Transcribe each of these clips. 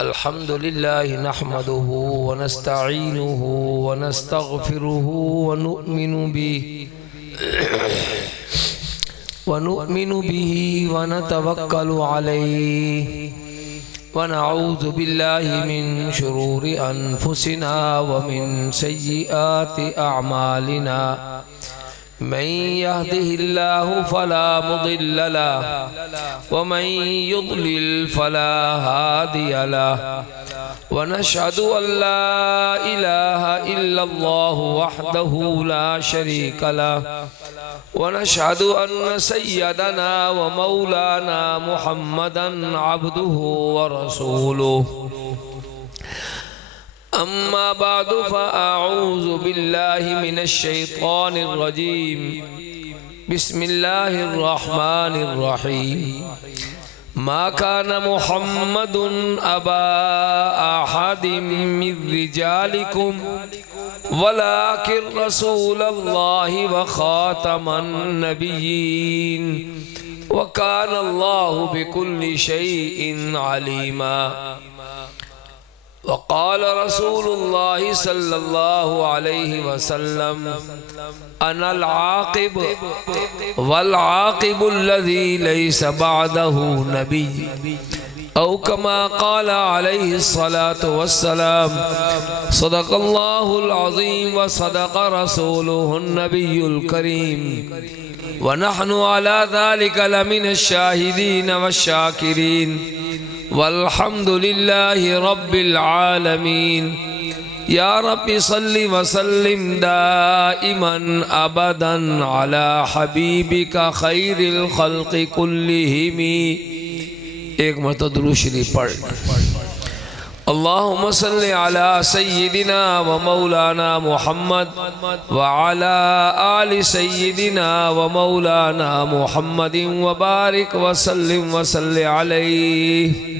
الحمد لله نحمده ونستعينه ونستغفره ونؤمن به ونتوكل عليه ونعوذ بالله من شرور أنفسنا ومن سيئات أعمالنا من يهده الله فلا مضل له ومن يضلل فلا هادي له ونشهد أن لا إله إلا الله وحده لا شريك له ونشهد أن سيدنا ومولانا محمدا عبده ورسوله أما بعد فأعوذ بالله من الشيطان الرجيم بسم الله الرحمن الرحيم ما كان محمد أبا أحد من رجالكم ولكن رسول الله وخاتم النبيين وكان الله بكل شيء عليما وقال رسول الله صلى الله عليه وسلم أنا العاقب والعاقب الذي ليس بعده نبي أو كما قال عليه الصلاة والسلام صدق الله العظيم وصدق رسوله النبي الكريم ونحن على ذلك لمن الشاهدين والشاكرين والحمد لله رب العالمين يا رب صل وسلم دائما أبدا على حبيبك خير الخلق كلهم ایک مرتبہ درود شریف پڑھ اللہم صل علی سیدنا و مولانا محمد وعلى آل سیدنا و مولانا محمد وبارک وسلم وصل علیہ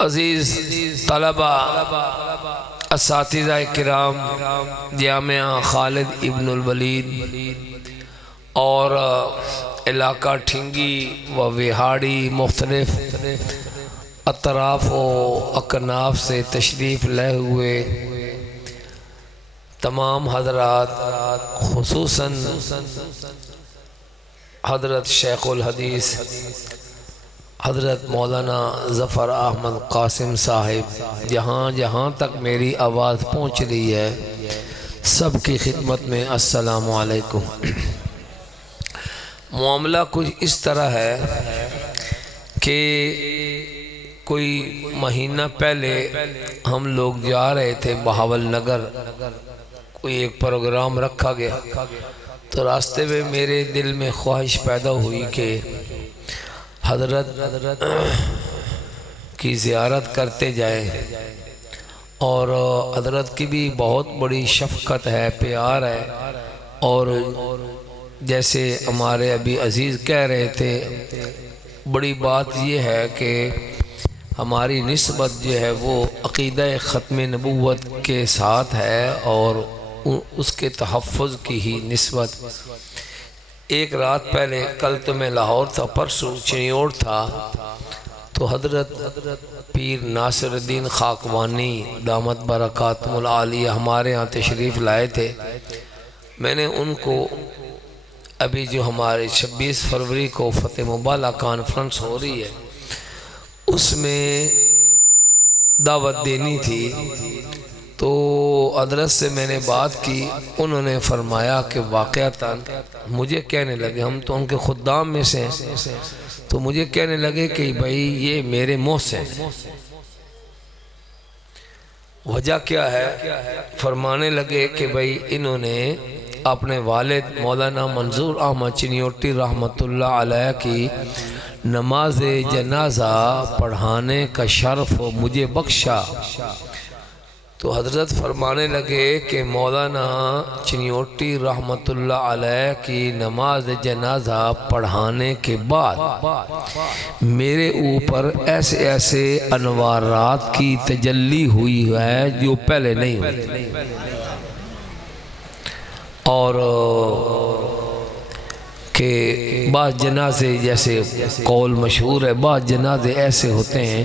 عزیز طلبہ اساتذہ کرام جامعہ خالد ابن الولید اور علاقہ ٹھنگی و وہاڑی مختلف اطراف و اکناف سے تشریف لے ہوئے تمام حضرات خصوصاً حضرت شیخ الحدیث حضرت مولانا ظفر احمد قاسم صاحب جہاں جہاں تک میری آواز پہنچ رہی ہے سب کی خدمت میں السلام علیکم۔ معاملہ کچھ اس طرح ہے کہ کوئی مہینہ پہلے ہم لوگ جا رہے تھے بہاول نگر، کوئی ایک پروگرام رکھا گیا تو راستے میں میرے دل میں خواہش پیدا ہوئی کہ حضرت کی زیارت کرتے جائیں، اور حضرت کی بھی بہت بڑی شفقت ہے، پیار ہے، اور جیسے ہمارے ابھی عزیز کہہ رہے تھے بڑی بات یہ ہے کہ ہماری نسبت جو ہے وہ عقیدہ ختم نبوت کے ساتھ ہے اور اس کے تحفظ کی ہی نسبت۔ ایک رات پہلے، کل تو میں لاہور تھا، پرسوں چنیوڑ تھا، تو حضرت پیر ناصر الدین خاکوانی دامت برکاتہم العالیہ ہمارے ہاں تشریف لائے تھے۔ میں نے ان کو ابھی جو ہمارے 26 فروری کو فتح مبالہ کانفرنس ہو رہی ہے اس میں دعوت دینی تھی، تو حضرت سے میں نے بات کی، انہوں نے فرمایا کہ واقعتاً مجھے کہنے لگے، ہم تو ان کے خدام میں سے ہیں، تو مجھے کہنے لگے کہ بھائی یہ میرے محسن ہیں۔ وجہ کیا ہے؟ فرمانے لگے کہ بھائی انہوں نے اپنے والد مولانا منظور احمد چنیوٹی رحمت اللہ علیہ کی نماز جنازہ پڑھانے کا شرف مجھے بخشا۔ تو حضرت فرمانے لگے کہ مولانا چنیوٹی رحمت اللہ علیہ کی نماز جنازہ پڑھانے کے بعد میرے اوپر ایسے ایسے انوارات کی تجلی ہوئی ہے جو پہلے نہیں ہوئی، اور کہ بعض جنازے جیسے قول مشہور ہے، بعض جنازے ایسے ہوتے ہیں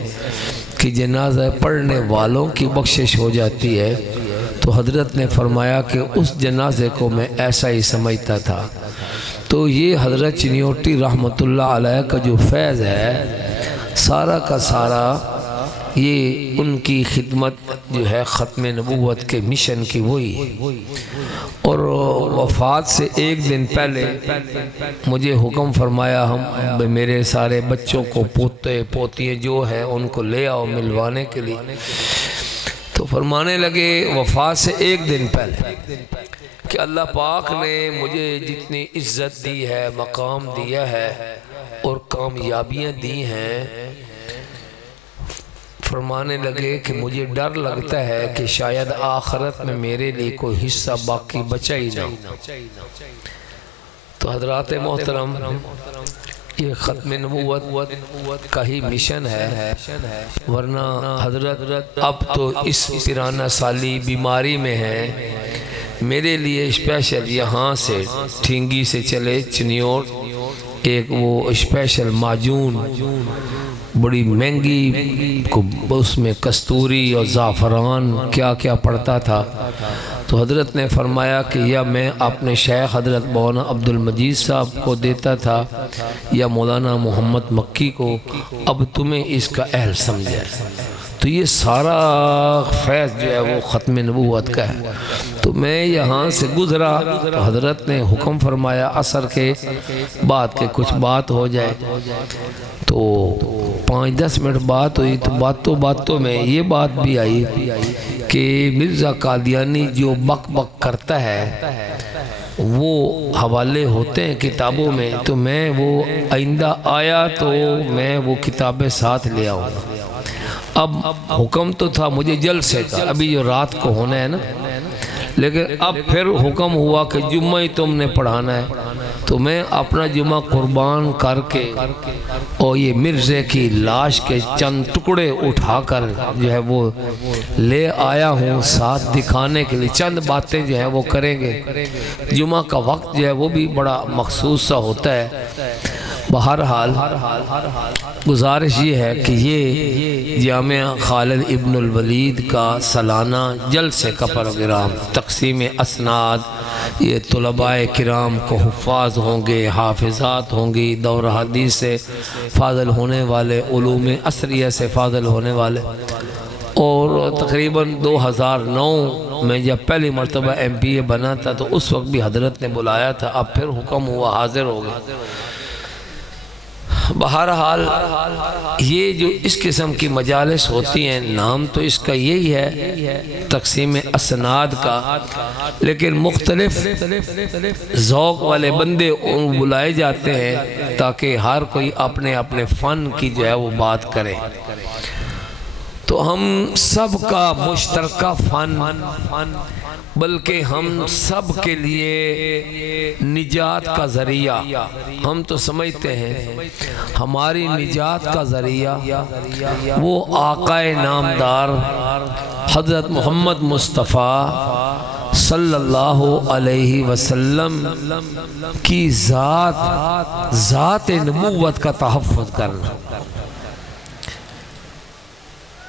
کہ جنازہ پڑھنے والوں کی بخشش ہو جاتی ہے، تو حضرت نے فرمایا کہ اس جنازے کو میں ایسا ہی سمجھتا تھا۔ تو یہ حضرت چنیوٹی رحمۃ اللہ علیہ کا جو فیض ہے سارا کا سارا یہ ان کی خدمت جو ہے ختم نبوت کے مشن کی وہی ہے۔ اور وفات سے ایک دن پہلے مجھے حکم فرمایا ہم میرے سارے بچوں کو پوتے پوتیاں جو ہیں ان کو لے آؤ ملوانے کے لیے، تو فرمانے لگے وفات سے ایک دن پہلے کہ اللہ پاک نے مجھے جتنی عزت دی ہے، مقام دیا ہے اور کامیابیاں دی ہیں، فرمانے لگے کہ مجھے ڈر لگتا ہے کہ شاید آخرت میں میرے لیے کوئی حصہ باقی بچا ہی نہ ہو۔ تو حضرات محترم، یہ ختم نبوت کا ہی مشن ہے، ورنہ حضرت اب تو اس تیرانہ سالی بیماری میں ہے، میرے لیے اسپیشل یہاں سے ٹھینگی سے چلے چنیوٹ ایک وہ اسپیشل معجون بڑی مہنگی، اس میں کستوری اور زعفران کیا کیا پڑتا تھا، تو حضرت نے فرمایا کہ یا میں اپنے شیخ حضرت مولانا عبد المجید صاحب کو دیتا تھا یا مولانا محمد مکی کو، اب تمہیں اس کا اہل سمجھا ہے۔ تو یہ سارا فیض جو ہے وہ ختم نبوت کا ہے۔ تو میں یہاں سے گزرا تو حضرت نے حکم فرمایا عصر کے بعد کے کچھ بات ہو جائے، تو 5-10 منٹ بات ہوئی، تو باتوں میں یہ بات بھی آئی کہ مرزا قادیانی جو بک بک کرتا ہے وہ حوالے ہوتے ہیں کتابوں میں، تو میں وہ آئندہ آیا تو میں وہ کتابیں ساتھ لے آؤں۔ اب حکم تو تھا مجھے جلسے کا، ابھی جو رات کو ہونا ہے نا، لیکن اب پھر حکم ہوا کہ جمعہ ہی تم نے پڑھانا ہے، تو میں اپنا جمعہ قربان کر کے اور یہ مرزے کی لاش کے چند ٹکڑے اٹھا کر جو ہے وہ لے آیا ہوں ساتھ دکھانے کے لیے، چند باتیں جو ہیں وہ کریں گے۔ جمعہ کا وقت جو ہے وہ بھی بڑا مخصوص سا ہوتا ہے۔ بہرحال گزارش یہ ہے کہ یہ جامعہ خالد ابن الولید کا سالانہ جلسے کا پروگرام تقسیم اسناد، یہ طلباء کرام کو حفاظ ہوں گے، حافظات ہوں گی، دور حدیث سے فاضل ہونے والے، علوم عصریہ سے فاضل ہونے والے، اور تقریباً 2009 میں جب پہلی مرتبہ MPA بنا تھا تو اس وقت بھی حضرت نے بلایا تھا، اب پھر حکم ہوا حاضر ہو گئے۔ بہرحال یہ جو اس قسم کی مجالس ہوتی ہیں، نام تو اس کا یہی ہے تقسیم اسناد کا، لیکن مختلف ذوق والے بندے بلائے جاتے ہیں تاکہ ہر کوئی اپنے اپنے فن کی جو ہے وہ بات کرے۔ تو ہم سب کا مشترکہ فن، بلکہ ہم سب کے لیے نجات کا ذریعہ، ہم تو سمجھتے ہیں ہماری نجات کا ذریعہ وہ آقا نامدار حضرت محمد مصطفیٰ صلی اللہ علیہ وسلم کی ذات نبوت کا تحفظ کرنا۔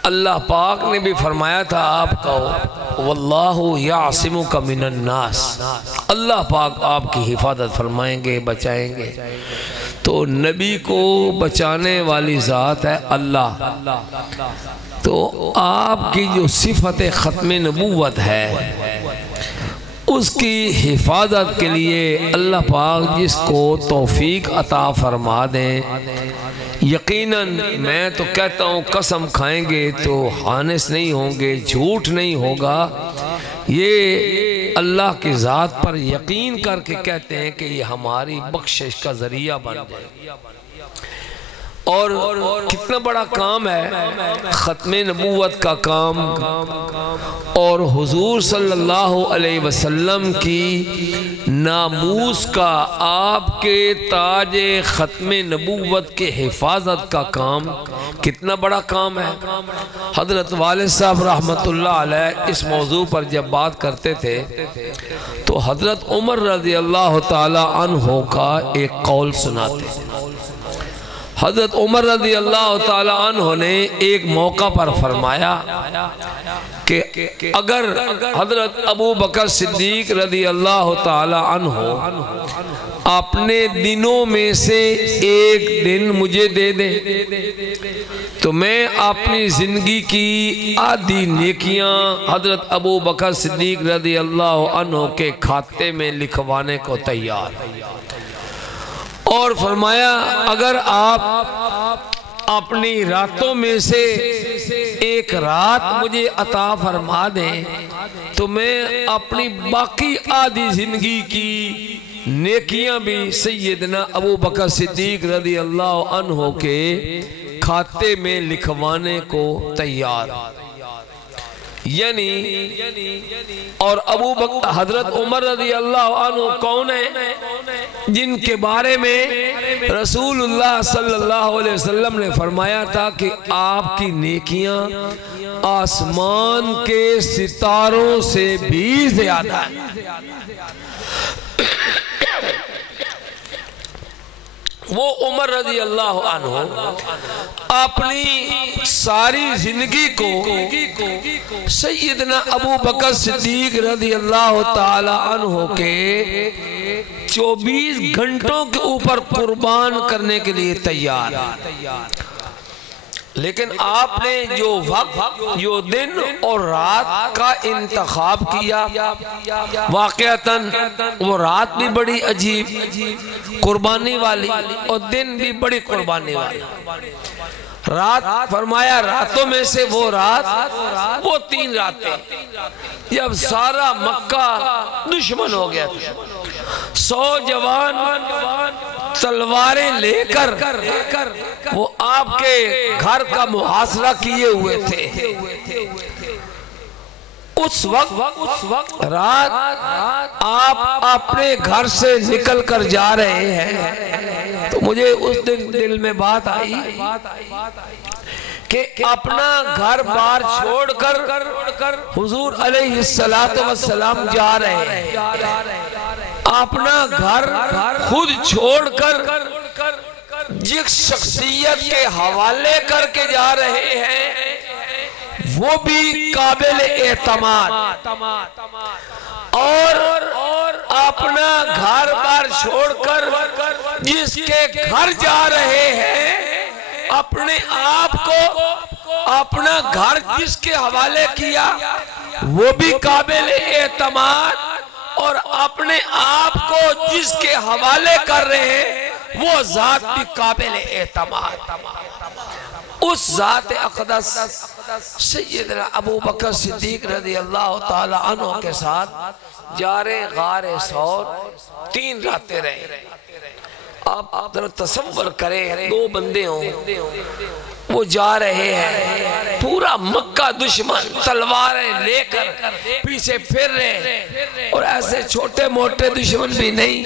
اللہ پاک نے بھی فرمایا تھا آپ کا واللہ یعصمک من الناس، اللہ پاک آپ کی حفاظت فرمائیں گے، بچائیں گے۔ تو نبی کو بچانے والی ذات ہے اللہ، تو آپ کی جو صفت ختم نبوت ہے اس کی حفاظت کے لیے اللہ پاک جس کو توفیق عطا فرما دیں، یقیناً میں تو کہتا ہوں قسم کھائیں گے تو خانس نہیں ہوں گے، جھوٹ نہیں ہوگا، یہ اللہ کی ذات پر یقین کر کے کہتے ہیں کہ یہ ہماری بخشش کا ذریعہ بن جائے۔ اور کتنا بڑا کام ہے ختم نبوت کا کام، اور حضور صلی اللہ علیہ وسلم کی ناموس کا، آپ کے تاج ختم نبوت کے حفاظت کا کام کتنا بڑا کام ہے۔ حضرت والد صاحب رحمت اللہ علیہ اس موضوع پر جب بات کرتے تھے تو حضرت عمر رضی اللہ تعالی عنہ کا ایک قول سناتے ہیں۔ حضرت عمر رضی اللہ تعالی عنہ نے ایک موقع پر فرمایا کہ اگر حضرت ابو بکر صدیق رضی اللہ تعالی عنہ اپنے دنوں میں سے ایک دن مجھے دے دیں تو میں اپنی زندگی کی آدھی نیکیاں حضرت ابو بکر صدیق رضی اللہ عنہ کے کھاتے میں لکھوانے کو تیار۔ اور فرمایا اگر آپ اپنی راتوں میں سے ایک رات مجھے عطا فرما دیں تو میں اپنی باقی آدھی زندگی کی نیکیاں بھی سیدنا ابو بکر صدیق رضی اللہ عنہ کے کھاتے میں لکھوانے کو تیار۔ یعنی اور ابو بکر حضرت عمر رضی اللہ عنہ کون ہیں جن کے بارے میں رسول اللہ صلی اللہ علیہ وسلم نے فرمایا تھا کہ آپ کی نیکیاں آسمان کے ستاروں سے بھی زیادہ ہیں۔ وہ عمر رضی اللہ عنہ اپنی ساری زندگی کو سیدنا ابو بکر صدیق رضی اللہ تعالی عنہ کے 24 گھنٹوں کے اوپر قربان کرنے کے لیے تیار۔ لیکن آپ نے جو وقت، جو دن اور رات کا انتخاب کیا، واقعتاً وہ رات بھی بڑی عجیب قربانی والی اور دن بھی بڑی قربانی والی۔ رات فرمایا راتوں میں سے وہ رات، وہ 3 راتیں جب سارا مکہ دشمن ہو گیا تھا، 100 جوان تلواریں لے کر وہ آپ کے گھر کا محاصرہ کیے ہوئے تھے۔ اس وقت رات آپ اپنے گھر سے نکل کر جا رہے ہیں تو مجھے اس دن دل میں بات آئی کہ اپنا گھر بار چھوڑ کر حضور علیہ السلام جا رہے ہیں، اپنا گھر خود چھوڑ کر جس شخصیت کے حوالے کر کے جا رہے ہیں وہ بھی قابل اعتماد، اور اپنا گھر بار چھوڑ کر جس کے گھر جا رہے ہیں اپنے آپ کو اپنا گھر جس کے حوالے کیا وہ بھی قابل اعتماد، اور اپنے آپ کو جس کے حوالے کر رہے ہیں وہ ذات بھی قابل اعتماد۔ اس ذات اقدس سیدنا ابو بکر صدیق رضی اللہ تعالی عنہ کے ساتھ جا رہے غار ثور، 3 راتیں رہے۔ آپ تصور کریں 2 بندے ہوں، وہ جا رہے ہیں، پورا مکہ دشمن تلواریں لے کر پیچھے پھر رہے، اور ایسے چھوٹے موٹے دشمن بھی نہیں۔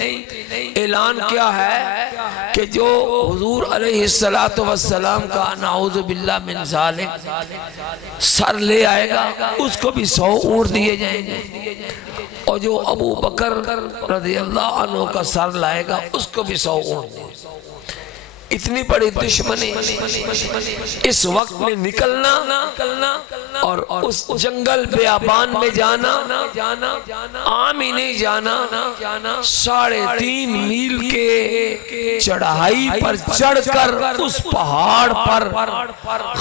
اعلان کیا ہے کہ جو حضور علیہ السلام کا نعوذ باللہ من ذالک سر لے آئے گا اس کو بھی 100 اونٹ دیے جائیں گے، اور جو ابو بکر رضی اللہ عنہ کا سر لائے گا اس کو بھی 100 اونٹ دیے۔ اتنی بڑی دشمنی اس وقت میں نکلنا اور اس جنگل بیابان میں جانا عام ہی نہیں جانا، 3.5 میل کے چڑھائی پر چڑھ کر اس پہاڑ پر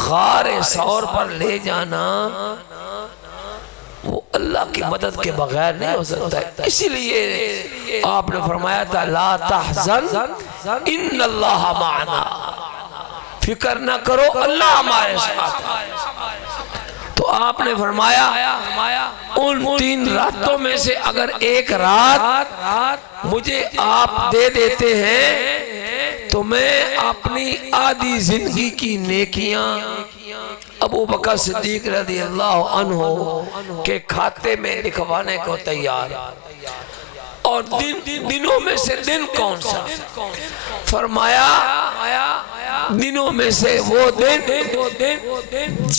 غار ثور پر لے جانا وہ اللہ کی مدد کے بغیر نہیں ہو سکتا ہے۔ اسی لیے آپ نے فرمایا تھا لا تحزن ان اللہ معنا، فکر نہ کرو اللہ ہمارے ساتھ ہے۔ تو آپ نے فرمایا ان 3 راتوں میں سے اگر ایک رات مجھے آپ دے دیتے ہیں تو تو میں اپنی آدھی زندگی کی نیکیاں ابو بکر صدیق رضی اللہ عنہ کے کھاتے میں لکھوانے کو تیار. اور دنوں میں سے دن کون سا؟ فرمایا دنوں میں سے وہ دن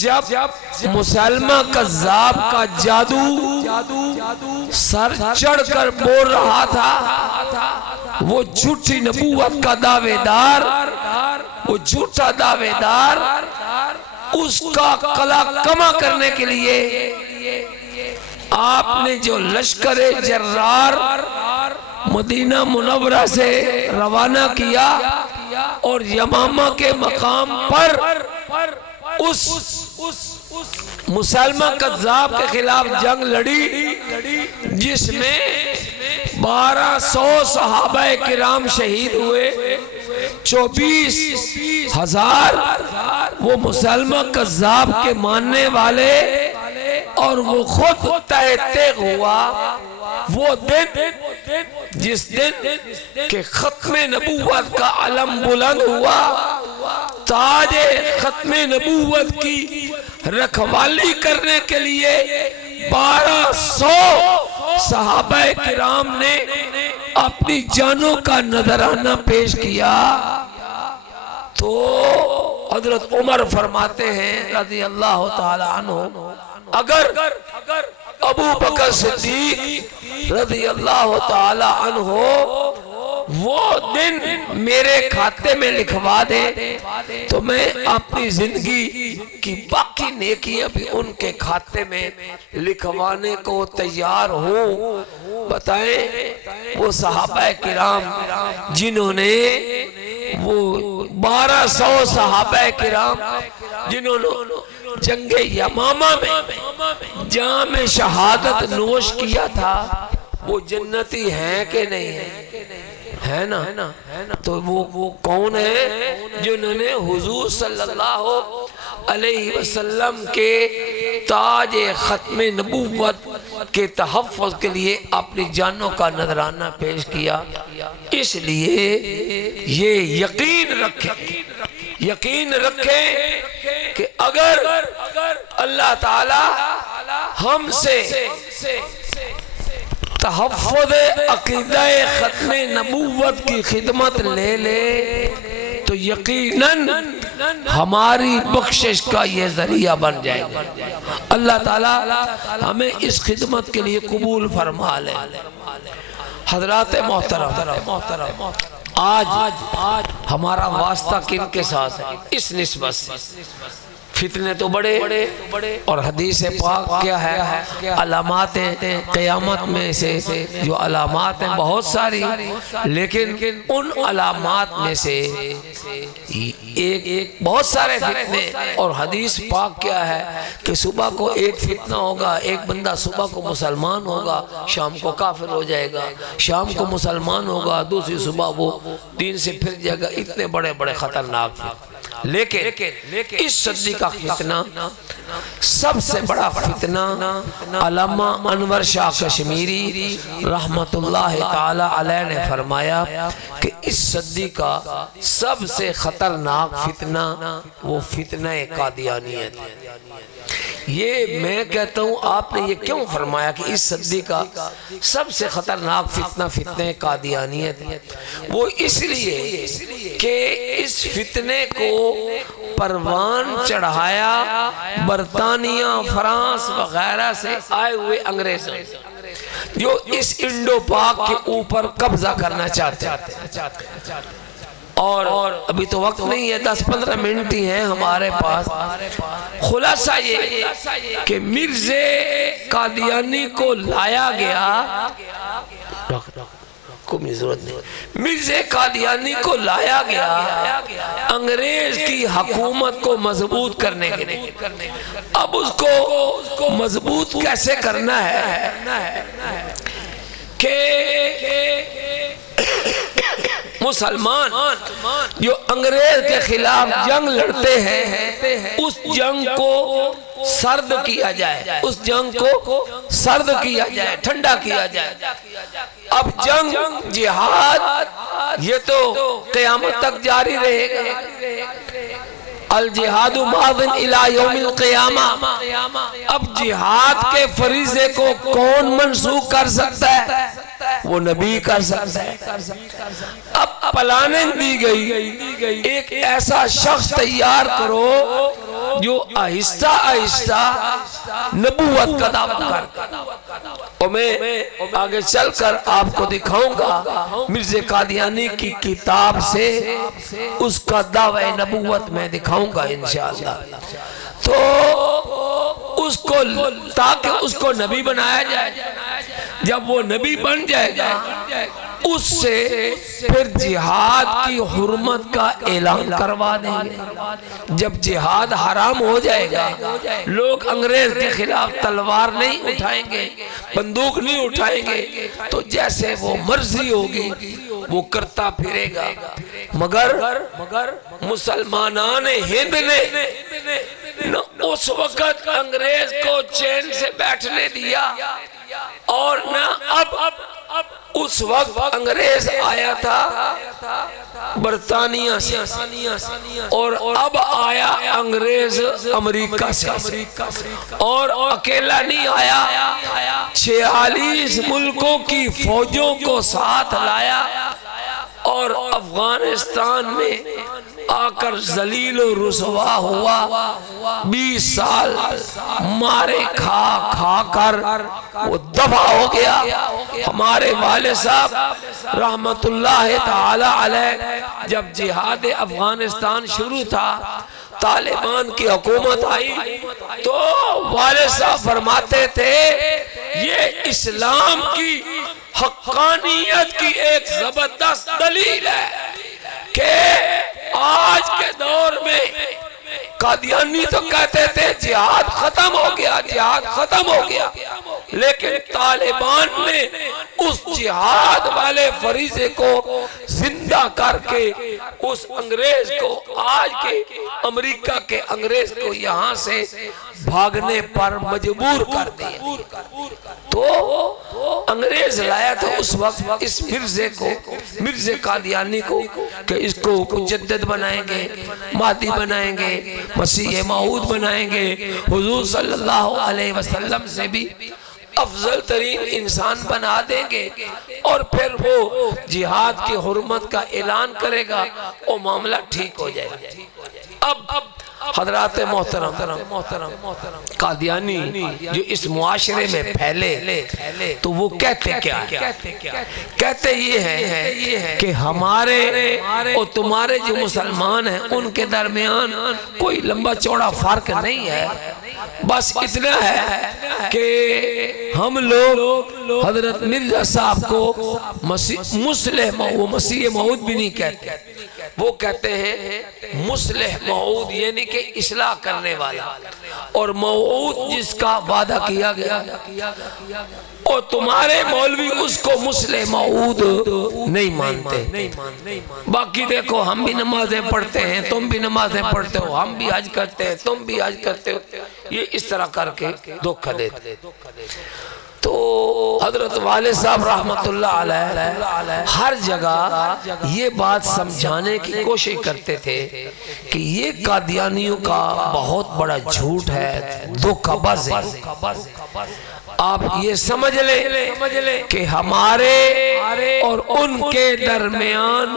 جب مسلمہ کذاب کا جادو سر چڑھ کر بول رہا تھا. وہ جھوٹی نبوت کا دعوے دار، وہ جھوٹا دعوے دار، اس کا قلع کما کرنے کے لیے آپ نے جو لشکر جرار مدینہ منورہ سے روانہ کیا اور یمامہ کے مقام پر اس مسلمہ کذاب کے خلاف جنگ لڑی، جس میں 1200 صحابہ کرام شہید ہوئے، 24,000 وہ مسلمہ کذاب کے ماننے والے، اور وہ خود تیغ ہوا. وہ دن جس دن کہ ختم نبوت کا علم بلند ہوا، تاج ختم نبوت کی رکھوالی کرنے کے لیے 1200 صحابہ کرام نے اپنی جانوں کا نذرانہ پیش کیا. تو حضرت عمر فرماتے ہیں رضی اللہ تعالی عنہ، اگر ابو بکر صدیق رضی اللہ تعالی عنہ وہ دن میرے کھاتے میں لکھوا دے تو میں اپنی زندگی کی باقی نیکیاں بھی ان کے کھاتے میں لکھوانے کو تیار ہوں. بتائیں وہ صحابہ کرام جنہوں نے وہ 1200 صحابہ کرام جنہوں نے جنگ یمامہ میں جام شہادت نوش کیا تھا، وہ جنتی ہیں کہ نہیں ہیں؟ ہے نا؟ تو وہ کون ہیں جنہوں نے حضور صلی اللہ علیہ وسلم کے تاج ختم نبوت کے تحفظ کے لیے اپنی جانوں کا نذرانہ پیش کیا. اس لیے یہ یقین رکھیں کہ اگر اللہ تعالی ہم سے تحفظ عقیدہ ختم نبوت کی خدمت لے لے تو یقیناً ہماری بخشش کا یہ ذریعہ بن جائے گا. اللہ تعالی ہمیں اس خدمت کے لیے قبول فرما لے. حضرات محترم، آج ہمارا واسطہ کن کے ساتھ ہے؟ اس نسبت سے فتنے تو بڑے، اور حدیث پاک کیا ہے؟ علامات قیامت میں سے جو علامات ہیں بہت ساری، لیکن ان علامات میں سے ایک بہت سارے فتنے، اور حدیث پاک کیا ہے کہ صبح کو ایک فتنہ ہوگا، ایک بندہ صبح کو مسلمان ہوگا، شام کو کافر ہو جائے گا، شام کو مسلمان ہوگا، دوسری صبح وہ دین سے پھر جائے گا. اتنے بڑے بڑے خطرناک فتنے. لیکن اس صدی کا فتنہ، سب سے بڑا فتنہ، علامہ انور شاہ کشمیری رحمت اللہ تعالی علیہ نے فرمایا کہ اس صدی کا سب سے خطرناک فتنہ وہ فتنہ قادیانیت ہے. یہ میں کہتا ہوں آپ نے یہ کیوں فرمایا کہ اس صدی کا سب سے خطرناک فتنہ قادیانیت؟ وہ اس لیے کہ اس فتنے کو پروان چڑھایا برطانیہ، فرانس وغیرہ سے آئے ہوئے انگریزوں جو اس انڈو پاک کے اوپر قبضہ کرنا چاہتے ہیں. اور ابھی تو وقت نہیں ہے، 10-15 منٹ ہی ہیں ہمارے پاس. خلاصہ یہ کہ مرزا قادیانی کو لایا گیا، کوئی ضرورت نہیں، مرزا قادیانی کو لایا گیا انگریز کی حکومت کو مضبوط کرنے کے لیے. اب اس کو مضبوط کیسے کرنا ہے کہ مسلمان جو انگریز کے خلاف جنگ لڑتے ہیں اس جنگ کو سرد کیا جائے، اس جنگ کو سرد کیا جائے، ٹھنڈا کیا جائے۔ اب جنگ جہاد یہ تو قیامت تک جاری رہے گا، الجہاد ماضٍ الی یوم القیامہ۔ اب جہاد کے فریضے کو کون منسوخ کر سکتا ہے؟ وہ نبی کر سکتا ہے۔ اب پلاننگ دی گئی، ایک ایسا شخص تیار کرو جو آہستہ آہستہ نبوت کا دعویٰ کرتا۔ اور میں آگے چل کر آپ کو دکھاؤں گا مرزا قادیانی کی کتاب سے اس کا دعوی نبوت میں دکھاؤں گا انشاءاللہ۔ تو اس کو تاکہ اس کو نبی بنایا جائے، جب وہ نبی بن جائے گا اس سے پھر جہاد کی حرمت کا اعلان کروا دیں گے۔ جب جہاد حرام ہو جائے گا، لوگ انگریز کے خلاف تلوار نہیں اٹھائیں گے، بندوق نہیں اٹھائیں گے، تو جیسے وہ مرضی ہوگی وہ کرتا پھرے گا۔ مگر مسلمانان ہند نے نہ اس وقت انگریز کو چین سے بیٹھنے دیا، اور نہ اب اس وقت انگریز آیا تھا برطانیہ سے، اور اب آیا انگریز امریکہ سے، اور اکیلا نہیں آیا، 46 ملکوں کی فوجوں کو ساتھ لایا، اور افغانستان میں آ کر ذلیل و رسوا ہوا۔ 20 سال مارے کھا کھا کر وہ دفع ہو گیا۔ ہمارے والد صاحب رحمت اللہ تعالی علیہ جب جہاد افغانستان شروع تھا، طالبان کی حکومت آئی، تو والد صاحب فرماتے تھے یہ اسلام کی حقانیت کی ایک زبردست دلیل ہے کہ آج کے دور میں قادیانی تو کہتے تھے جہاد ختم ہو گیا، جہاد ختم ہو گیا، لیکن طالبان نے اس جہاد والے فریضے کو زندہ کر کے اس انگریز کو، آج کے امریکہ کے انگریز کو یہاں سے بھاگنے پر مجبور کر دیا۔ تو انگریز لایا تھا اس وقت اس مرزے کو، مرزا قادیانی کو، کہ اس کو مجدد بنائیں گے، مہدی بنائیں گے، مسیح موعود بنائیں گے، حضور صلی اللہ علیہ وسلم سے بھی افضل ترین انسان بنا دیں گے، اور پھر وہ جہاد کی حرمت کا اعلان کرے گا، وہ معاملہ ٹھیک ہو جائے گا۔ اب حضرات محترم، قادیانی جو اس معاشرے میں پھیلے تو وہ کہتے کیا ہے؟ کہتے یہ ہے کہ ہمارے اور تمہارے جو مسلمان ہیں ان کے درمیان کوئی لمبا چوڑا فرق نہیں ہے، بس اتنا ہے کہ ہم لوگ حضرت مرزا صاحب کو مسیح موعود بھی نہیں کہتے، وہ کہتے ہیں مصلح موعود، یعنی کہ اصلاح کرنے والا، اور موعود جس کا وعدہ کیا گیا، اور تمہارے مولوی اس کو مصلح موعود نہیں مانتے۔ باقی دیکھو ہم بھی نمازیں پڑھتے ہیں، تم بھی نمازیں پڑھتے ہو، ہم بھی حج کرتے ہیں، تم بھی حج کرتے ہو، یہ اس طرح کر کے دھوکہ دیتے۔ تو حضرت والد صاحب رحمت اللہ علیہ ہر جگہ یہ بات سمجھانے کی کوشش کرتے تھے کہ یہ قادیانیوں کا بہت بڑا جھوٹ ہے، دھوکہ باز ہے۔ آپ یہ سمجھ لیں کہ ہمارے اور ان کے درمیان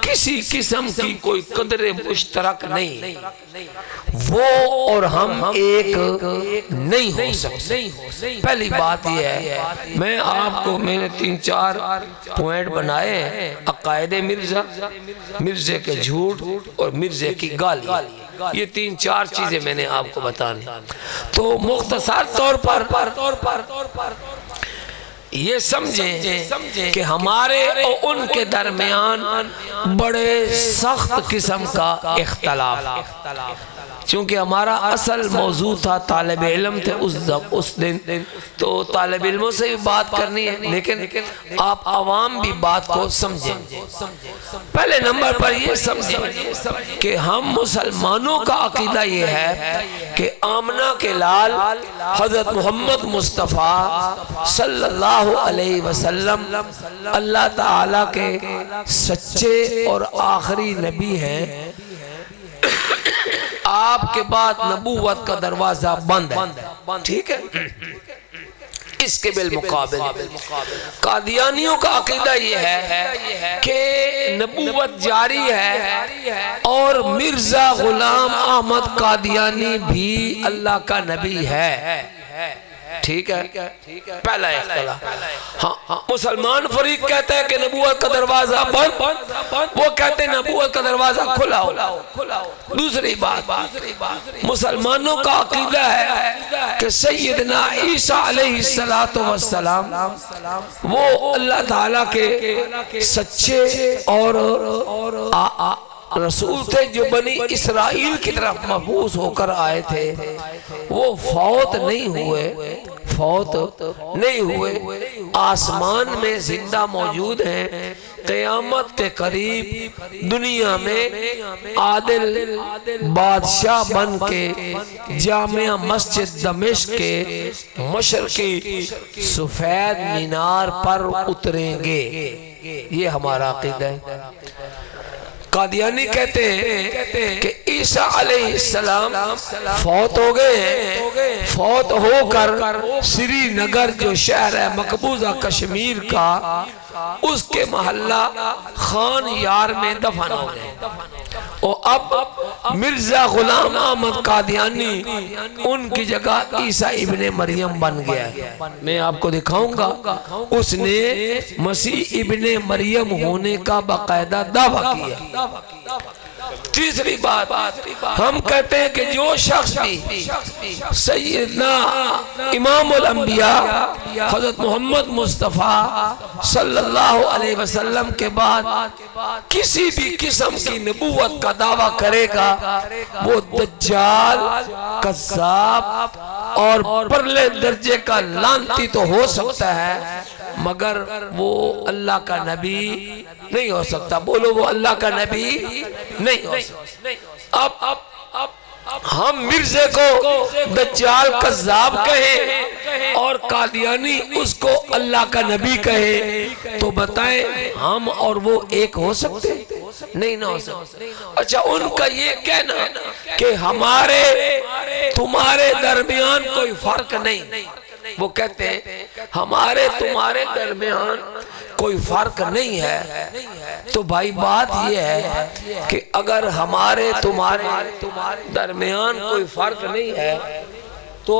کسی قسم کی کوئی قدر مشترک نہیں، وہ اور ہم ایک نہیں ہو سکتے۔ پہلی بات یہ ہے، میں آپ کو میں نے 3-4 پوائنٹ بنائے ہیں، عقائد مرزا، مرزے کے جھوٹ اور مرزے کی گالی، یہ 3-4 چیزیں میں نے آپ کو بتانی۔ تو مختصر طور پر یہ سمجھیں کہ ہمارے اور ان کے درمیان بڑے سخت قسم کا اختلاف، چونکہ ہمارا اصل موضوع تھا طالب علم تھے اس دن، تو طالب علموں سے بھی بات کرنی ہے، لیکن آپ عوام بھی بات کو سمجھیں۔ پہلے نمبر پر یہ سمجھیں کہ ہم مسلمانوں کا عقیدہ یہ ہے کہ آمنہ کے لال حضرت محمد مصطفیٰ صلی اللہ علیہ وسلم اللہ تعالیٰ کے سچے اور آخری نبی ہیں۔ آپ کے بعد نبوت کا دروازہ بند ہے، ٹھیک ہے۔ اس کے بالمقابل قادیانیوں کا عقیدہ یہ ہے کہ نبوت جاری ہے اور مرزا غلام احمد قادیانی بھی اللہ کا نبی ہے، ٹھیک ہے۔ پہلا اختلاف، مسلمان فریق کہتا ہے کہ نبوت کا دروازہ بند، وہ کہتے ہیں نبوت کا دروازہ کھلا ہو۔ دوسری بات، مسلمانوں کا عقیدہ ہے کہ سیدنا عیسیٰ علیہ السلام وہ اللہ تعالیٰ کے سچے اور رسول تھے جو بنی اسرائیل کی طرف مبعوث ہو کر آئے تھے، وہ فوت نہیں ہوئے، آسمان میں زندہ موجود ہیں، قیامت کے قریب دنیا میں عادل بادشاہ بن کے جامع مسجد دمشق کے مشرقی سفید مینار پر اتریں گے۔ یہ ہمارا عقیدہ ہے۔ قادیانی کہتے ہیں کہ عیسیٰ علیہ السلام فوت ہو گئے ہیں، فوت ہو کر سری نگر جو شہر ہے مقبوضہ کشمیر کا، اس کے محلہ خان یار میں دفن ہو گئے، اور اب مرزا غلام احمد قادیانی ان کی جگہ عیسیٰ ابن مریم بن گیا ہے۔ میں آپ کو دکھاؤں گا، اس نے مسیح ابن مریم ہونے کا باقاعدہ دعویٰ کیا۔ تیسری بات، ہم کہتے ہیں کہ جو شخص بھی سیدنا امام الانبیاء حضرت محمد مصطفیٰ صلی اللہ علیہ وسلم کے بعد کسی بھی قسم کی نبوت کا دعویٰ کرے گا، وہ دجال، کذاب اور پرلے درجے کا لعنتی تو ہو سکتا ہے، مگر وہ اللہ کا نبی نہیں ہو سکتا۔ بولو، وہ اللہ کا نبی نہیں ہو سکتا۔ اب ہم مرزے کو دجال کذاب کہیں اور قادیانی اس کو اللہ کا نبی کہے، تو بتائیں ہم اور وہ ایک ہو سکتے؟ نہیں نہ ہو سکتے۔ اچھا، ان کا یہ کہنا کہ ہمارے تمہارے درمیان کوئی فرق نہیں، وہ کہتے ہیں ہمارے تمہارے درمیان کوئی فرق نہیں ہے، تو بھائی بات یہ ہے کہ اگر ہمارے تمہارے درمیان کوئی فرق نہیں ہے تو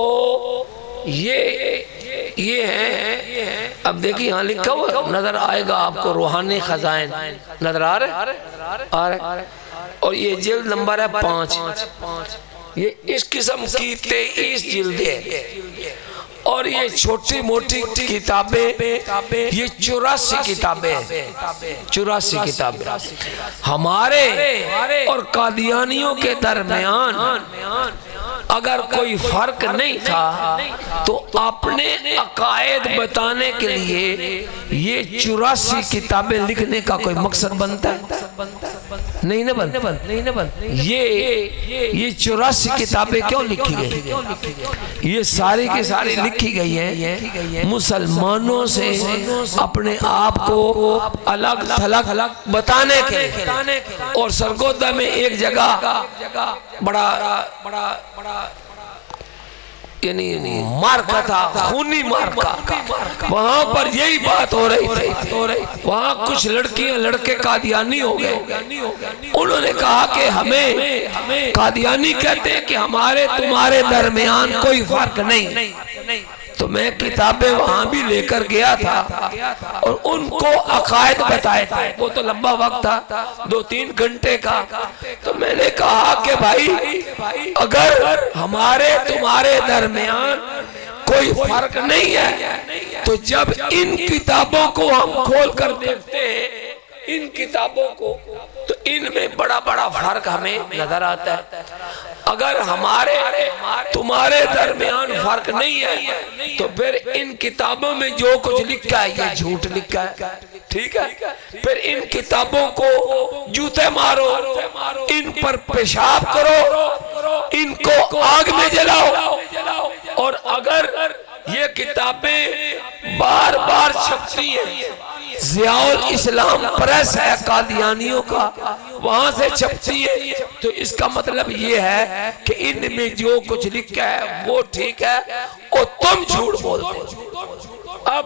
یہ ہے۔ اب دیکھیں یہاں لکھا ہوا نظر آئے گا آپ کو، روحانی خزائن نظر آ رہے، اور یہ جلد نمبر ہے 5، یہ اس قسم کی 23 جلدیں، اور یہ چھوٹی موٹی کتابیں، یہ 84 کتابیں ہیں، 84 کتابیں۔ ہمارے اور قادیانیوں کے درمیان اگر کوئی فرق نہیں تھا تو اپنے عقائد بتانے کے لیے یہ 84 کتابیں لکھنے کا کوئی مقصد بنتا ہے؟ نہیں نہ بنتا۔ یہ 84 کتابیں کیوں لکھی گئی؟ یہ ساری کی ساری لکھی گئی ہیں مسلمانوں سے اپنے آپ کو الگ تھلگ بتانے کے لیے، اور سرگودا میں ایک جگہ بڑا یعنی مارکا تھا، خونی مارکا، وہاں پر یہی بات ہو رہی تھی۔ وہاں کچھ لڑکیاں لڑکے قادیانی ہو گئے، انہوں نے کہا کہ ہمیں قادیانی کہتے ہیں کہ ہمارے تمہارے درمیان کوئی فرق نہیں، تو میں کتابیں وہاں بھی لے کر گیا تھا اور ان کو عقائد بتائے تھے، وہ تو لمبا وقت تھا 2-3 گھنٹے کا، تو میں نے کہا کہ بھائی اگر ہمارے تمہارے درمیان کوئی فرق نہیں ہے تو جب ان کتابوں کو ہم کھول کر دیکھتے ہیں، ان کتابوں کو، تو ان میں بڑا فرق ہمیں نظر آتا ہے۔ اگر ہمارے تمہارے درمیان فرق نہیں ہے تو پھر ان کتابوں میں جو کچھ لکھا ہے یہ جھوٹ لکھا ہے، ٹھیک ہے؟ پھر ان کتابوں کو جوتے مارو، ان پر پیشاب کرو، ان کو آگ میں جلاؤ، اور اگر یہ کتابیں بار بار چھپتی ہیں، ضیاء الاسلام پریس ہے قادیانیوں کا، وہاں سے چھپتی ہے، تو اس کا مطلب یہ ہے کہ ان میں جو کچھ لکھا ہے وہ ٹھیک ہے اور تم جھوٹ بولتے ہو۔ اب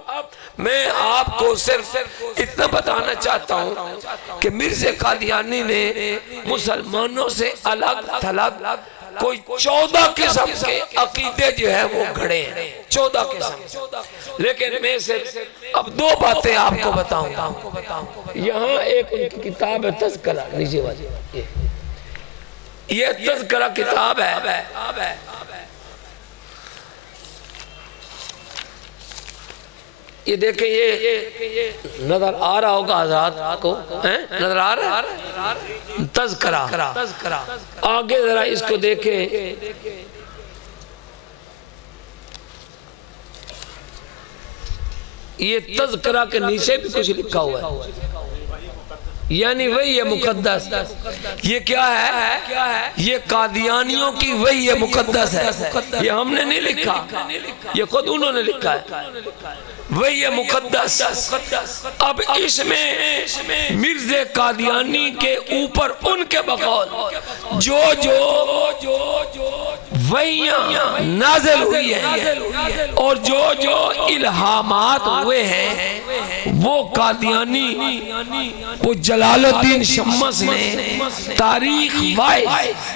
میں آپ کو صرف اتنا بتانا چاہتا ہوں کہ مرزا قادیانی نے مسلمانوں سے الگ تھلگ کوئی 14 قسم کے عقیدے جو ہے وہ گھڑے ہیں، 14 قسم، لیکن میں صرف اب 2 باتیں آپ کو بتاؤں گا۔ یہاں ایک ان کی کتاب ہے تذکرہ، نیچے والی یہ تذکرہ کتاب ہے، یہ دیکھیں، یہ نظر آ رہا ہوگا حضرات کو، نظر آ رہا ہے تذکرہ، آگے ذرا اس کو دیکھیں، یہ تذکرہ کے نیچے بھی کچھ لکھا ہوا ہے، یعنی وہی ہے مقدس۔ یہ کیا ہے؟ یہ قادیانیوں کی وہی ہے مقدس ہے، یہ ہم نے نہیں لکھا، یہ خود انہوں نے لکھا ہے، وہی ہے مقدس۔ اب اس میں مرزا قادیانی کے اوپر ان کے بقول جو وحیاں نازل ہوئی ہیں اور جو الہامات ہوئے ہیں، وہ قادیانی، وہ جلال الدین شمس نے تاریخ وائز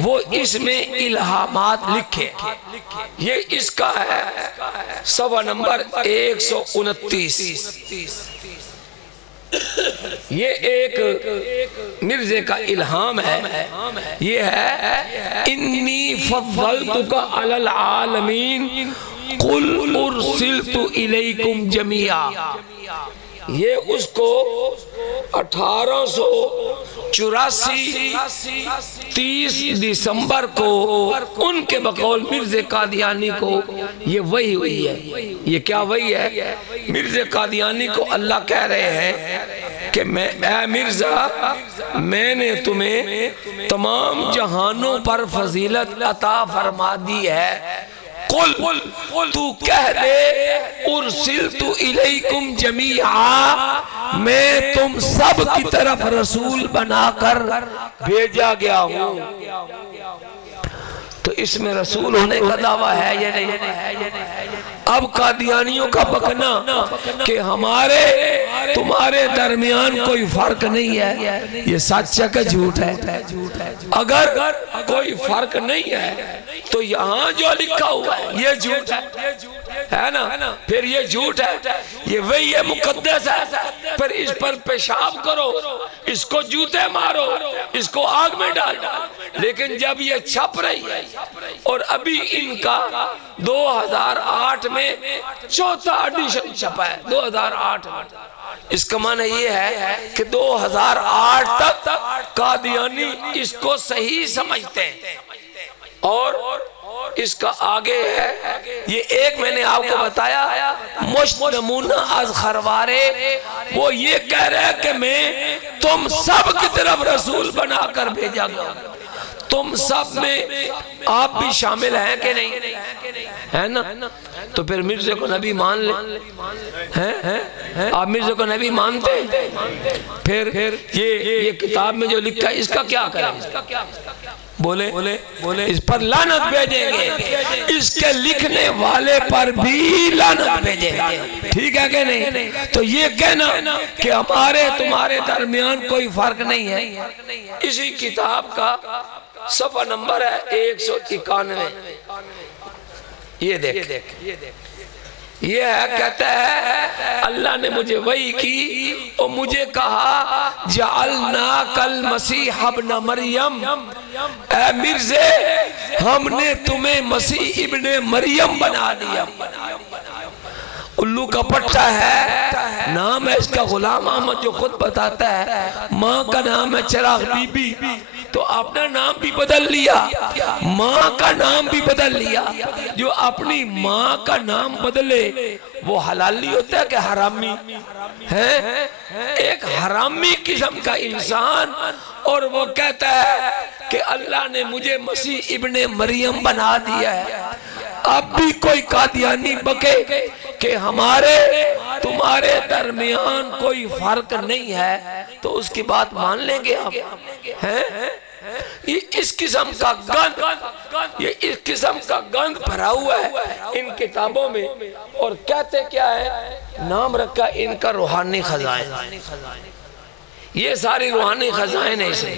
وہ اس میں الہامات لکھے۔ یہ اس کا ہے صفحہ نمبر 129۔ یہ ایک مرزا کا الہام ہے، یہ ہے انی فضلتک علی العالمین قل ارسلت الیکم جمیعا۔ یہ اس کو 1884 30 دسمبر کو ان کے بقول مرزا قادیانی کو یہ وحی ہوئی ہے۔ یہ کیا وحی ہے؟ مرزا قادیانی کو اللہ کہہ رہے ہیں کہ اے مرزا، میں نے تمہیں تمام جہانوں پر فضیلت عطا فرما دی ہے، قل تو کہہ دے ارسلت الیکم جمیعا، میں تم سب کی طرف رسول بنا کر بھیجا گیا ہوں۔ تو اس میں رسول ہونے کا دعویٰ ہے یا نہیں؟ اب قادیانیوں کا بکنا کہ ہمارے تمہارے درمیان کوئی فرق نہیں ہے، یہ سچ ہے کہ جھوٹ ہے؟ اگر کوئی فرق نہیں ہے تو یہاں جو لکھا ہوا ہے یہ جھوٹ ہے نا، پھر یہ جھوٹ ہے، یہ وہی ہے مقدس ہے، پھر اس پر پیشاب کرو، اس کو جوتے مارو، اس کو آگ میں ڈالو۔ لیکن جب یہ چھپ رہی ہے اور ابھی ان کا 2008 میں 4تھا ایڈیشن چھپا ہے، 2008 میں، اس کا معنی یہ ہے کہ 2008 تک قادیانی اس کو صحیح سمجھتے ہیں، اور اس کا آگے ہے یہ ایک میں نے آپ کو بتایا مشت نمونہ از خروارے، وہ یہ کہہ رہے ہیں کہ میں تم سب کی طرف رسول بنا کر بھیجا گیا۔ تم سب میں آپ بھی شامل ہیں کہ نہیں ہے نا؟ تو پھر مرزا کو نبی مان لیں، آپ مرزا کو نبی مانتے ہیں؟ پھر یہ کتاب میں جو لکھا ہے اس کا کیا کریں؟ بولے اس پر لعنت بھیجیں گے، اس کے لکھنے والے پر بھی لعنت بھیجیں گے، ٹھیک ہے کہ نہیں؟ تو یہ کہنا کہ ہمارے تمہارے درمیان کوئی فرق نہیں ہے، اسی کتاب کا صفحہ نمبر ہے 191۔ یہ دیکھ، یہ ہے، کہتا ہے اللہ نے مجھے وحی کی اور مجھے کہا جعلناک المسیح ابن مریم، اے مرزا ہم نے تمہیں مسیح ابن مریم بنا دیا۔ الو کا پٹھا ہے، نام ہے اس کا غلام احمد جو خود بتاتا ہے، ماں کا نام ہے چراغ بی بی، تو اپنا نام بھی بدل لیا، ماں کا نام بھی بدل لیا۔ جو اپنی ماں کا نام بدلے وہ حلالی ہوتا ہے کہ حرامی ہے؟ ایک حرامی قسم کا انسان، اور وہ کہتا ہے کہ اللہ نے مجھے مسیح ابن مریم بنا دیا ہے۔ اب بھی کوئی قادیانی بکے کہ ہمارے تمہارے درمیان کوئی فرق نہیں ہے تو اس کی بات مان لیں گے آپ؟ یہ اس قسم کا گند، یہ اس قسم کا گند بھرا ہوا ہے ان کتابوں میں، اور کہتے کیا ہے؟ نام رکھا ان کا روحانی خزائن۔ یہ ساری روحانی خزائن ہے اسے۔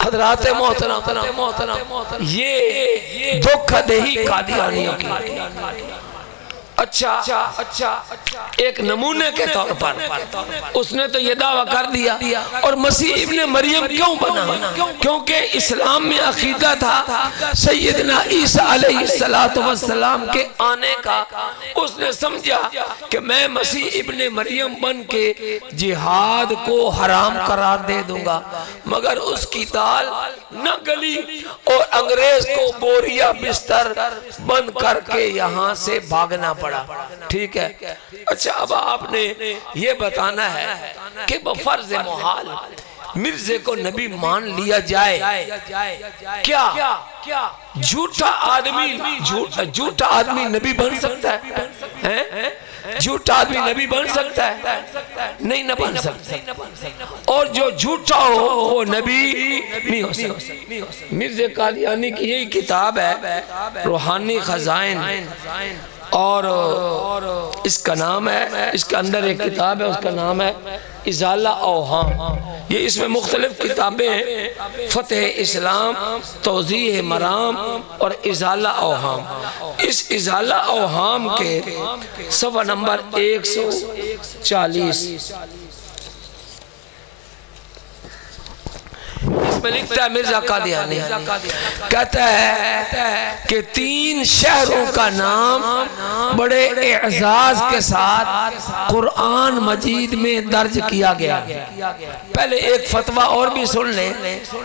حضرات محترم، یہ دھوکہ دہی قادیانیوں کی۔ اچھا ایک نمونے کے طور پر اس نے تو یہ دعویٰ کر دیا، اور مسیح ابن مریم کیوں بنا؟ کیونکہ اسلام میں عقیدہ تھا سیدنا عیسیٰ علیہ السلام کے آنے کا۔ اس نے سمجھا کہ میں مسیح ابن مریم بن کے جہاد کو حرام قرار دے دوں گا، مگر اس کی دال نہ گلی اور انگریز کو بوریا بستر بند کر کے یہاں سے بھاگنا پڑا۔ ٹھیک ہے، اچھا اب آپ نے یہ بتانا ہے کہ بفرض محال مرزے کو نبی مان لیا جائے، کیا جھوٹا آدمی نبی بن سکتا ہے؟ جھوٹا آدمی نبی بن سکتا ہے؟ نہیں، نہ بن سکتا، اور جو جھوٹا ہو وہ نبی نہیں ہو سکتا۔ مرزا قادیانی کی یہی کتاب ہے روحانی خزائن، اور اس کا نام ہے، اس کے اندر ایک کتاب ہے اس کا نام ہے ازالہ اوہام۔ یہ اس میں مختلف کتابیں ہیں، فتح اسلام، توضیح مرام اور ازالہ اوہام۔ اس ازالہ اوہام کے صفحہ نمبر 140 اس میں لکھتا ہے مرزا قادیانی کہتا ہے کہ 3 شہروں کا نام بڑے اعزاز کے ساتھ قرآن مجید میں درج کیا گیا۔ پہلے ایک فتویٰ اور بھی سن لیں،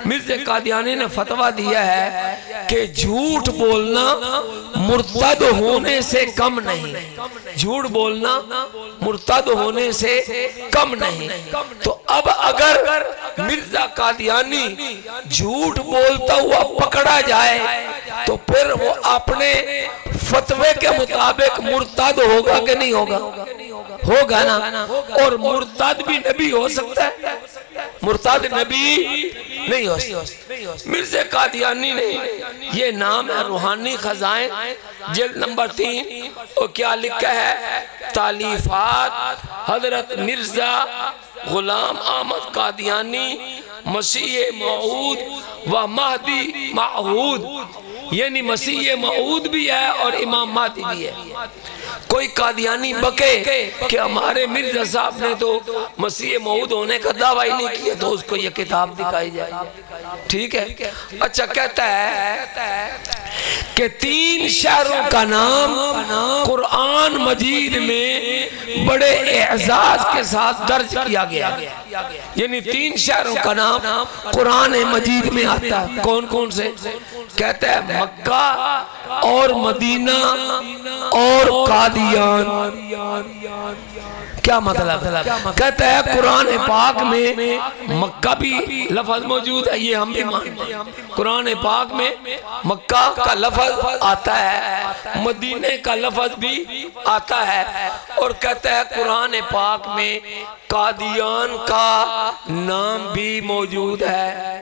مرزا قادیانی نے فتویٰ دیا ہے کہ جھوٹ بولنا مرتد ہونے سے کم نہیں، جھوٹ بولنا مرتد ہونے سے کم نہیں۔ تو اب اگر مرزا قادیانی جھوٹ بولتا ہوا پکڑا جائے تو پھر وہ اپنے فتوے کے مطابق مرتد ہوگا کہ نہیں ہوگا؟ ہوگا نا۔ اور مرتد بھی نبی ہو سکتا ہے، مرتد نبی نہیں ہو سکتا۔ مرزا قادیانی نے یہ نام ہے روحانی خزائن، جلد نمبر 3، اور کیا لکھا ہے؟ تالیفات حضرت مرزا غلام احمد قادیانی مسیح موعود و مہدی معہود، یعنی مسیح موعود بھی ہے اور امام مہدی بھی ہے۔ کوئی قادیانی بکے کہ ہمارے مرزا صاحب نے تو مسیح موعود ہونے کا دعویٰ ہی نہیں کیا، تو اس کو یہ کتاب دکھائی جائے۔ ٹھیک ہے، اچھا کہتا ہے کہ 3 شہروں کا نام قرآن مجید میں بڑے اعزاز کے ساتھ درج کیا گیا، یعنی 3 شہروں کا نام قرآن مجید میں آتا ہے۔ کون کون سے؟ کہتا ہے مکہ اور مدینہ اور قادیان۔ کیا مطلب؟ کہتا ہے قرآن پاک میں مکہ بھی لفظ موجود ہے، یہ ہم بھی مانتے ہیں۔ قرآن پاک میں مکہ کا لفظ آتا ہے، مدینہ کا لفظ بھی آتا ہے، اور کہتا ہے قرآن پاک میں قادیان کا نام بھی موجود ہے۔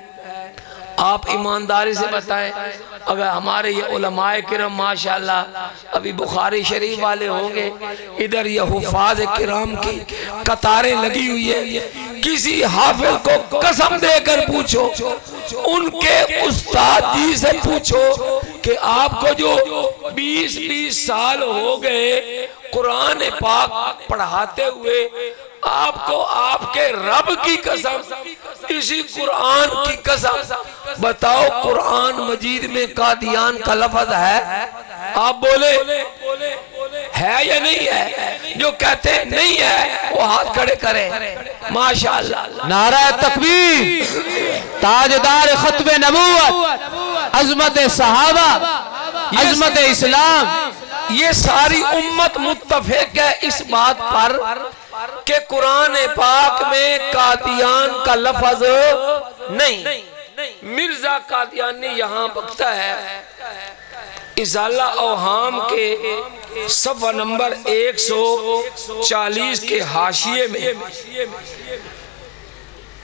آپ ایمانداری سے بتائیں، اگر ہمارے یہ علماء کرام ماشاءاللہ ابھی بخاری شریف والے ہوں گے، ادھر یہ حفاظ کرام کی قطاریں لگی ہوئی ہے، کسی حافظ کو قسم دے کر پوچھو، ان کے استاد جی سے پوچھو کہ آپ کو جو 20 سال ہو گئے قرآن پاک پڑھاتے ہوئے، آپ کو آپ کے رب کی قسم، اسی قرآن کی قسم بتاؤ قرآن مجید میں قادیان کا لفظ ہے؟ آپ بولے ہے یا نہیں ہے؟ جو کہتے ہیں نہیں ہے وہ ہاتھ کھڑے کریں. ماشاءاللہ. نعرہ تکبیر. تاجدار ختم نبوت، عظمت صحابہ، عظمت اسلام. یہ ساری امت متفق ہے اس بات پر کہ قرآن پاک میں قادیان کا لفظ نہیں. مرزا قادیانی یہاں بکتا ہے ازالہ اوہام کے صفحہ نمبر 140 کے حاشیے میں،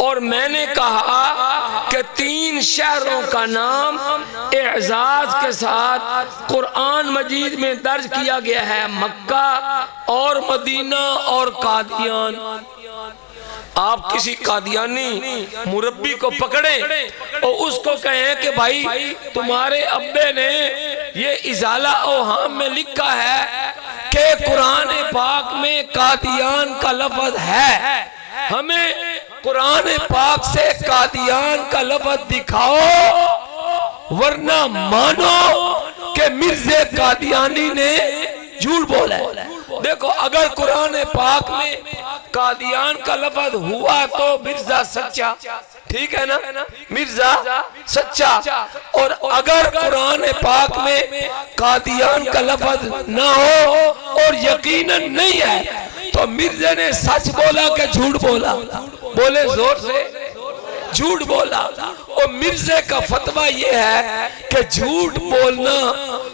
اور میں نے کہا کہ 3 شہروں کا نام اعزاز کے ساتھ قرآن مجید میں درج کیا گیا ہے، مکہ اور مدینہ اور قادیان. آپ کسی قادیانی مربی کو پکڑیں اور اس کو کہیں کہ بھائی تمہارے ابے نے یہ ازالہ اوہام میں لکھا ہے کہ قرآن پاک میں قادیان کا لفظ ہے، ہمیں قرآن پاک سے قادیان کا لفظ دکھاؤ ورنہ مانو کہ مرزا قادیانی نے جھوٹ بولا ہے. دیکھو اگر قرآن پاک میں قادیان کا لفظ ہوا تو مرزا سچا، ٹھیک ہے نا، مرزا سچا. اور اگر قرآن پاک میں قادیان کا لفظ نہ ہو اور یقیناً نہیں ہے تو مرزا نے سچ بولا کہ جھوٹ بولا؟ بولے زور سے، جھوٹ بولا. اور مرزا کا فتویٰ یہ ہے کہ جھوٹ بولنا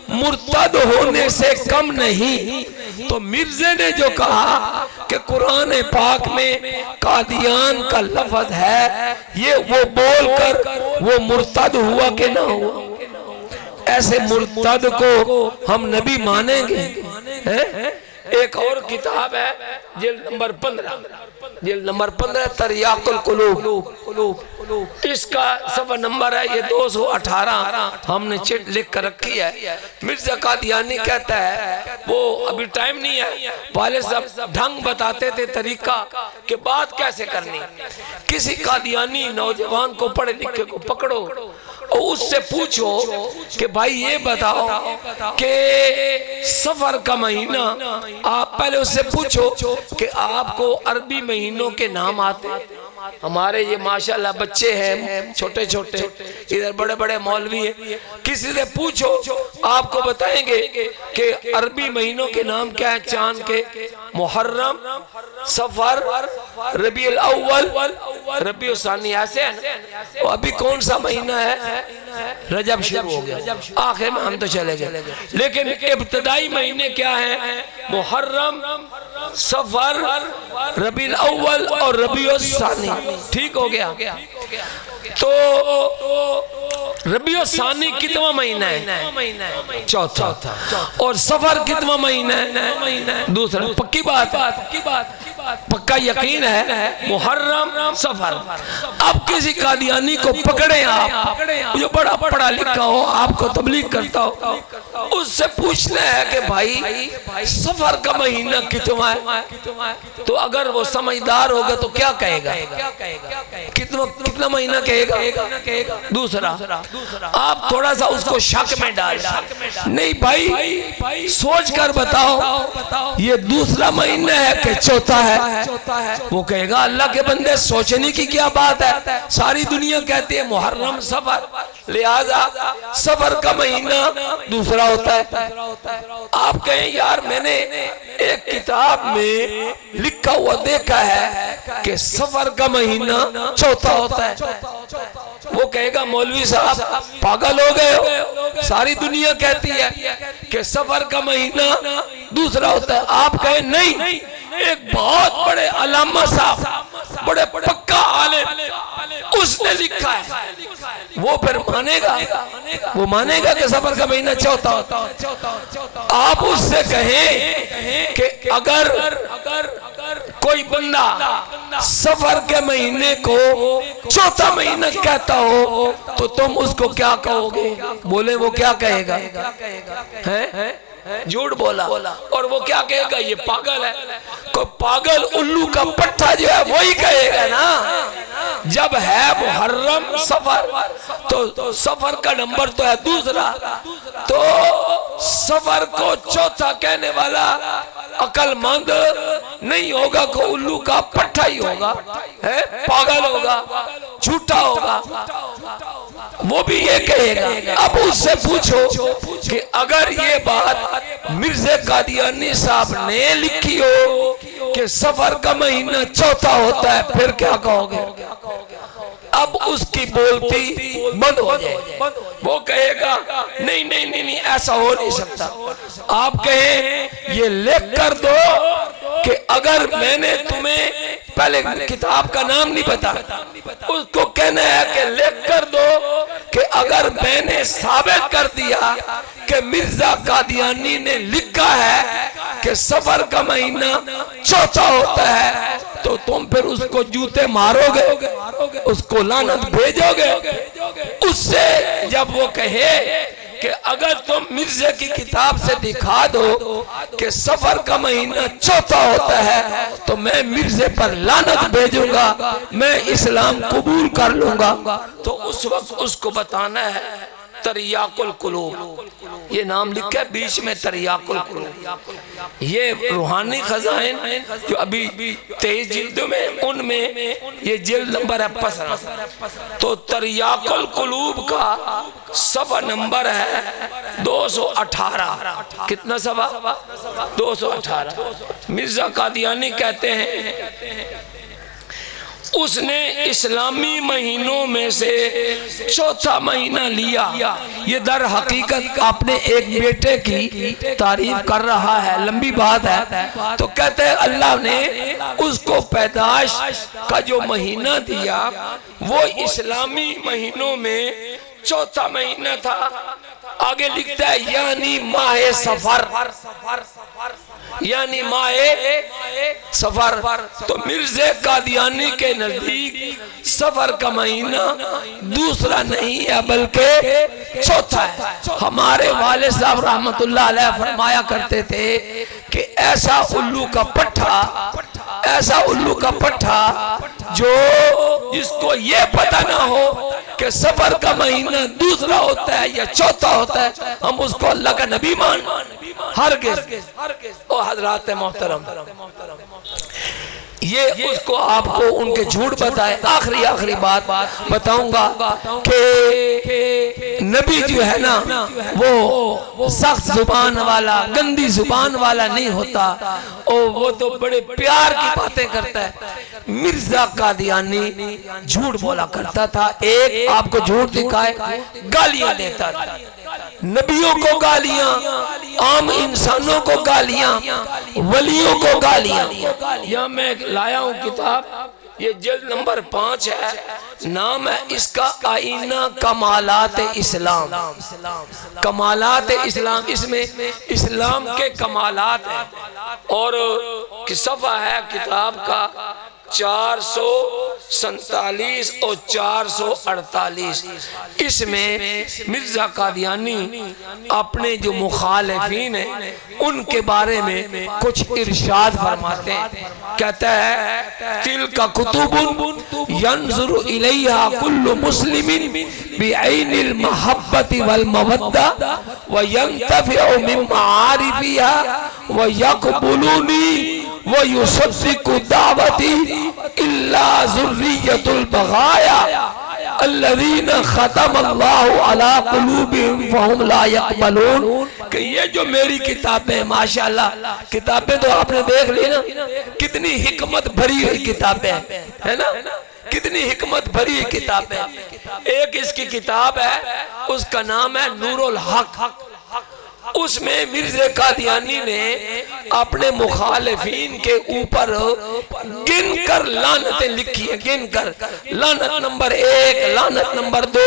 مرتد ہونے سے کم نہیں. تو مرزا نے جو کہا کہ قرآن پاک میں قادیان کا لفظ ہے، یہ وہ بول کر وہ مرتد ہوا کہ نہ ہوا؟ ایسے مرتد کو ہم نبی مانیں گے؟ ایک اور کتاب ہے جلد نمبر 15 تریاق القلوب، اس کا صفحہ نمبر ہے یہ 218، ہم نے چٹ لکھ کر رکھی ہے. مرزا قادیانی کہتا ہے، وہ ابھی ٹائم نہیں ہے، والد صاحب ڈھنگ بتاتے تھے طریقہ کہ بات کیسے کرنی. کسی قادیانی نوجوان کو پڑھے لکھے کو پکڑو اور اس سے پوچھو کہ بھائی یہ بتاؤ کہ سفر کا مہینہ، آپ پہلے اس سے پوچھو کہ آپ کو عربی مہینوں کے نام آتے ہیں؟ ہمارے یہ ماشاءاللہ بچے ہیں چھوٹے چھوٹے، ادھر بڑے بڑے مولوی ہیں، کسی سے پوچھو آپ کو بتائیں گے کہ عربی مہینوں کے نام کیا ہیں؟ چاند کے محرم، صفر، ربیع الاول، ربیع الثانی. ایسے ہیں. ابھی کون سا مہینہ ہے؟ رجب شروع ہو گیا، آخر میں ہم تو چلے گئے، لیکن ابتدائی مہینے کیا ہیں؟ محرم، صفر، ربیع الاول اور ربیع الثانی. ٹھیک ہو گیا. تو ربیع الثانی کتنا مہینہ ہے؟ چوتھا. اور صفر کتنا مہینہ ہے؟ دوسرا. پکی بات، پکا یقین ہے محرم صفر. اب کسی قادیانی کو پکڑیں آپ جو بڑا پڑھا لکھا ہو، آپ کو تبلیغ کرتا ہو، اس سے پوچھنا ہے کہ بھائی صفر کا مہینہ کتنا ہے؟ تو اگر وہ سمجھدار ہوگا تو کیا کہے گا؟ کتنا مہینہ کہے گا؟ دوسرا. آپ تھوڑا سا اس کو شک میں ڈال، نہیں بھائی سوچ کر بتاؤ یہ دوسرا مہینہ ہے کہ چوتھا ہے؟ وہ کہے گا اللہ کے بندے سوچنے کی کیا بات ہے، ساری دنیا کہتی ہے محرم صفر، لہذا صفر کا مہینہ دوسرا ہوتا ہے. آپ کہیں یار میں نے ایک کتاب میں لکھا ہوا دیکھا ہے کہ صفر کا مہینہ چوتھا ہوتا ہے. وہ کہے گا مولوی صاحب پاگل ہو گئے ہو، ساری دنیا کہتی ہے کہ صفر کا مہینہ دوسرا ہوتا ہے. آپ کہیں نہیں، ایک بہت بڑے علامہ صاحب، بڑے پکا عالم، اس نے لکھا ہے. وہ پھر مانے گا، وہ مانے گا کہ صفر کا مہینہ چوتھا ہوتا ہے. آپ اس سے کہیں کہ اگر کوئی بندہ صفر کے مہینے کو چوتھا مہینہ کہتا ہو تو تم اس کو کیا کہو گے؟ بولے وہ کیا کہے گا؟ جھوٹ بولا. اور وہ کیا کہے گا؟ یہ پاگل ہے. کوئی پاگل الو کا پٹھا جو ہے وہی کہے گا نا. جب ہے محرم صفر تو صفر کا نمبر تو ہے دوسرا، تو صفر کو چوتھا کہنے والا عقل مند نہیں ہوگا کہ الو کا پٹھا ہی ہوگا، پاگل ہوگا، جھوٹا ہوگا، وہ بھی یہ کہے گا۔ اب اس سے پوچھو کہ اگر یہ بات مرزا قادیانی صاحب نے لکھی ہو کہ سفر کا مہینہ چوتھا ہوتا ہے، پھر کیا کہو گے؟ اب اس کی بولتی بند ہو جائے، وہ کہے گا نہیں نہیں نہیں ایسا ہو نہیں سکتا۔ آپ کہیں یہ لکھ کر دو کہ اگر میں نے تمہیں پہلے کتاب کا نام نہیں پتا، اس کو کہنا ہے کہ لکھ کر دو کہ اگر میں نے ثابت کر دیا کہ مرزا قادیانی نے لکھا ہے کہ سفر کا مہینہ چوتھا ہوتا ہے، تو تم پھر اس کو جوتے مارو گے، اس کو لعنت بھیجو گے۔ اس سے جب وہ کہے کہ اگر تم مرزا کی کتاب سے دکھا دو کہ سفر کا مہینہ چوتھا ہوتا ہے تو میں مرزا پر لعنت بھیجوں گا، میں اسلام قبول کر لوں گا، تو اس وقت اس کو بتانا ہے تریاق القلوب، یہ نام لکھا ہے بیچ میں تریاق القلوب۔ یہ روحانی خزائن جو ابھی 23 جلدوں میں، ان میں یہ جلد نمبر ہے پسرا، تو تریاق القلوب کا صفحہ نمبر ہے 218۔ کتنا صفحہ؟ 218۔ مرزا قادیانی کہتے ہیں اس نے اسلامی مہینوں میں سے چوتھا مہینہ لیا۔ یہ در حقیقت اپنے ایک بیٹے کی تعریف کر رہا ہے، لمبی بات ہے، تو کہتے ہیں اللہ نے اس کو پیدائش کا جو مہینہ دیا وہ اسلامی مہینوں میں چوتھا مہینہ تھا۔ آگے لکھتا ہے یعنی ماہ سفر، یعنی ماہ سفر۔ تو مرزا قادیانی کے نزدیک سفر کا مہینہ دوسرا نہیں ہے بلکہ چوتھا ہے۔ ہمارے والد صاحب رحمت اللہ علیہ فرمایا کرتے تھے کہ ایسا الو کا پٹھا، ایسا الو کا پٹھا جو جس کو یہ پتہ نہ ہو کہ سفر کا مہینہ دوسرا ہوتا ہے یا چوتھا ہوتا ہے، ہم اس کو اللہ کا نبی مان ہرگز۔ او حضرات محترم، یہ اس کو آپ کو ان کے جھوٹ بتائے۔ آخری بات بتاؤں گا کہ نبی جو ہے نا وہ سخت زبان والا، گندی زبان والا نہیں ہوتا، وہ تو بڑے پیار کی باتیں کرتا ہے۔ مرزا قادیانی جھوٹ بولا کرتا تھا، ایک آپ کو جھوٹ دکھائے، گالیاں دیتا تھا، نبیوں کو گالیاں، عام انسانوں کو گالیاں، ولیوں کو گالیاں۔ یہاں میں لایا ہوں کتاب، یہ جلد نمبر 5 ہے، نام ہے اس کا آئینہ کمالات اسلام۔ کمالات اسلام، اس میں اسلام کے کمالات ہیں، اور صفحہ ہے کتاب کا 447 اور 448۔ اس میں مرزا قادیانی اپنے جو مخالفین ہیں ان کے بارے میں کچھ ارشاد فرماتے ہیں۔ کہتا ہے تِلْكَ كُتُبٌ يَنْظُرُ إِلَيْهَا كُلُّ مُسْلِمٍ بِعَيْنِ الْمَحَبَّةِ وَالْمَوَدَّةِ وَيَنْتَفِعُ مِنْ مَعَارِفِهَا وَيَقْبُلُنِي وَيُصَدِّقُ دَعْوَتِي إِلَّا ذُرِّيَّةُ الْبَغَايَا الَّذِينَ خَتَمَ اللَّهُ عَلَىٰ قُلُوبِهِمْ فَهُمْ لَا يَقْبَلُونَ۔ کہ یہ جو میری کتابیں، ماشاءاللہ کتابیں تو آپ نے دیکھ لی نا، کتنی حکمت بھری ہوئی کتابیں ہے نا، کتنی حکمت بھری کتابیں۔ ایک اس کی کتاب ہے، اس کا نام ہے نور الحق۔ اس میں مرزا قادیانی نے اپنے مخالفین کے اوپر گن کر لعنتیں لکھی ہیں، گن کر، لعنت نمبر 1، لعنت نمبر 2،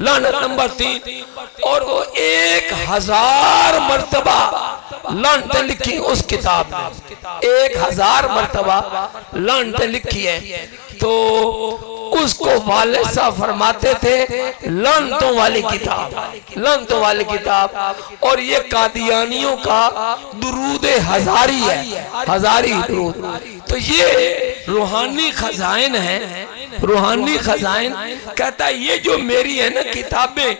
لعنت نمبر 3، اور وہ 1000 مرتبہ لعنتیں لکھی اس کتاب میں، 1000 مرتبہ لعنتیں لکھی ہیں۔ تو اس کو والد صاحب فرماتے تھے لعنتوں والی کتاب، لعنتوں والی کتاب۔ اور یہ قادیانیوں کا درود ہزاری ہے، ہزاری درود۔ تو یہ روحانی خزائن ہیں، روحانی خزائن. کہتا ہے یہ جو میری ہے نا کتابیں،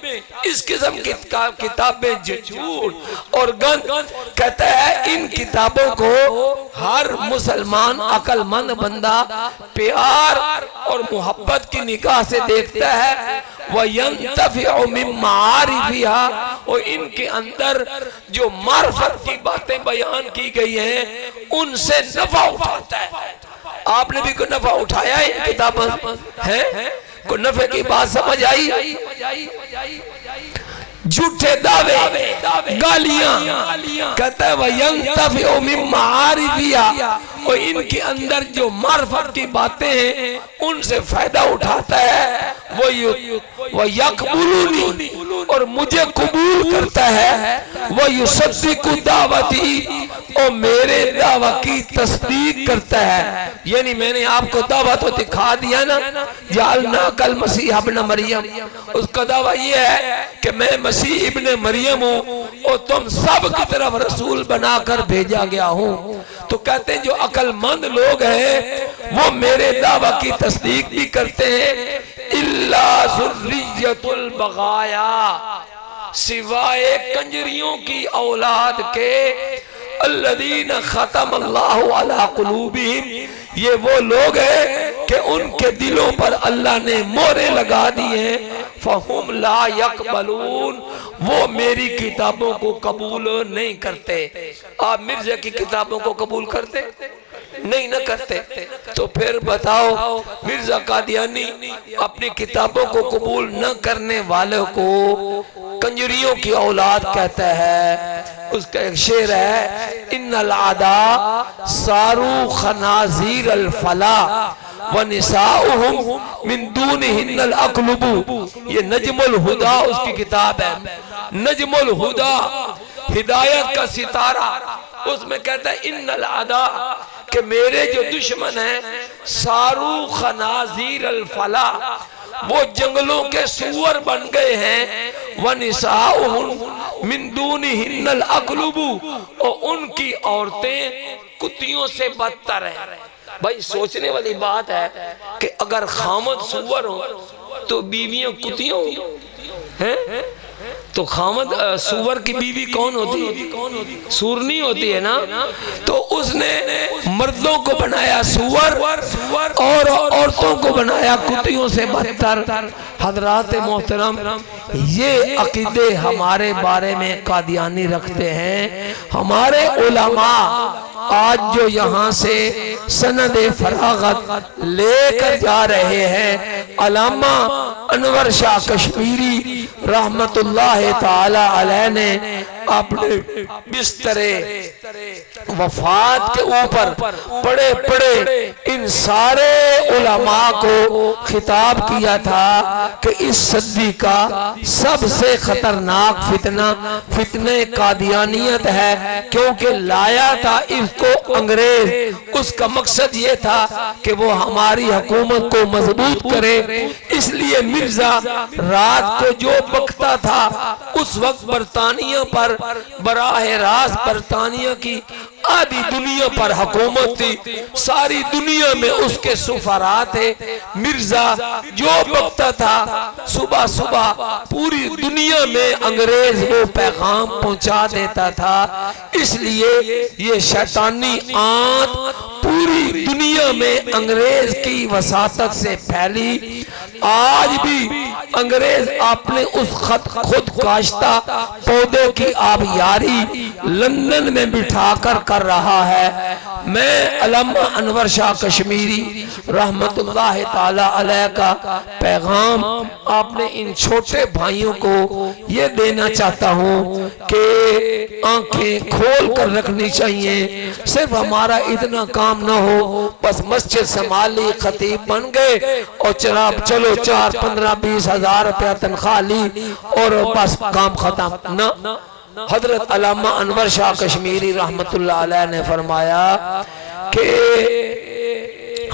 اس قسم کی کتابیں جو جھوٹ اور گند، کہتا ہے ان کتابوں کو ہر مسلمان عقل مند بندہ پیار اور محبت کی نگاہ سے دیکھتا ہے. وَيَنْتَفِعُ مِن مَعَارِفِهَا، اور ان کے اندر جو معرفت کی باتیں بیان کی گئی ہیں ان سے نفع اٹھاتا ہے. آپ نے بھی کوئی نفع اٹھایا ہے ان کتابوں ہے؟ کوئی نفع کی بات سمجھ آئی؟ جھوٹے دعوے، گالیاں. کہتا ہے وَيَنْتَفِعُ مِن مَعَارِفِهَا، اور ان کے اندر جو معرفت کی باتیں ہیں ان سے فائدہ اٹھاتا ہے. وَيَقْبُلُنِي، اور مجھے قبول کرتا ہے. وَيُصَدِّقُ دعوتی، اور میرے دعویٰ کی تصدیق کرتا ہے. یعنی میں نے آپ کو دعویٰ تو دکھا دیا نا، جعلناک المسیح ابن مریم. اس کا دعویٰ یہ ہے کہ میں مسیح ابن مریم ہوں اور تم سب کی طرف رسول بنا کر بھیجا گیا ہوں. تو کہتے ہیں جو عقل مند لوگ ہیں وہ میرے دعویٰ کی تصدیق بھی کرتے ہیں. اِلَّا ذُرِّيَّةُ الْبَغَايَا، سوائے کنجریوں کی اولاد کے. الذین ختم اللہ علی قلوبہم، یہ وہ لوگ ہیں کہ ان کے دلوں پر اللہ نے مہریں لگا دی ہیں. فہم لا یقبلون، وہ میری کتابوں کو قبول نہیں کرتے. آپ مرزا کی کتابوں کو قبول کرتے نہیں نہ کرتے. تو پھر بتاؤ مرزا قادیانی اپنی کتابوں کو قبول نہ کرنے والوں کو کنجریوں کی اولاد کہتا ہے. اس کا ایک شعر ہے، ان العدا صاروا خنازیر الفلا وَنِسَاؤُهُمْ مِن دُونِهِنَّ الْأَقْلُبُ. یہ نجم الہدا اس کی کتاب ہے. نجم الہدا، ہدایت کا ستارہ. اس میں کہتا ہے ان العدا، کہ میرے جو دشمن ہیں صاروا خنازیر الفلا، وہ جنگلوں کے سور بن گئے ہیں. وَنِسَاؤُهُمْ مِن دُونِهِنَّ الْأَقْلُبُ، اور ان کی عورتیں کتیوں سے بدتر ہیں. بھائی سوچنے والی بات ہے کہ اگر خامد سور ہو تو بیویاں کتیاں ہیں، تو خامد سور کی بیوی کون ہوتی ہے؟ سورنی ہوتی ہے نا. تو اس نے مردوں کو بنایا سور اور عورتوں کو بنایا کتیوں سے بدتر. حضرات محترم، یہ عقیدے ہمارے بارے میں قادیانی رکھتے ہیں. ہمارے علماء آج جو یہاں سے سند فراغت لے کر جا رہے ہیں، علامہ انور شاہ کشمیری رحمت اللہ تعالی علیہ نے اپنے بستر وفات کے اوپر پڑے پڑے ان سارے علماء کو خطاب کیا تھا کہ اس صدی کا سب سے خطرناک فتنہ قادیانیت ہے، کیونکہ لایا تھا اس کو انگریز. اس کا مقصد یہ تھا کہ وہ ہماری حکومت کو مضبوط کرے. اس لیے مرزا رات کو جو بکتا تھا اس وقت برطانیہ پر براہ راست برطانیہ کی آدھی دنیا پر حکومت تھی. ساری دنیا میں اس کے سفراء تھے. مرزا جو بکتا تھا صبح صبح پوری دنیا میں انگریز وہ پیغام پہنچا دیتا تھا. اس لیے یہ شیطانی آنت پوری دنیا میں انگریز کی وساطت سے پھیلی. آج بھی انگریز اپنے اس خود کاشتہ پودے کی آبیاری لندن میں بٹھا کر رہا ہے. میں علامہ انور شاہ کشمیری رحمت اللہ تعالی علیہ کا پیغام آپ نے ان چھوٹے بھائیوں کو یہ دینا چاہتا ہوں کہ آنکھیں کھول کر رکھنی چاہیے. صرف ہمارا اتنا کام نہ ہو بس مسجد سنبھالی، خطیب بن گئے اور چلو 4-15-20 ہزار روپیہ تنخواہ لی اور بس کام ختم نہ. حضرت علامہ انور شاہ کشمیری رحمت اللہ علیہ نے فرمایا کہ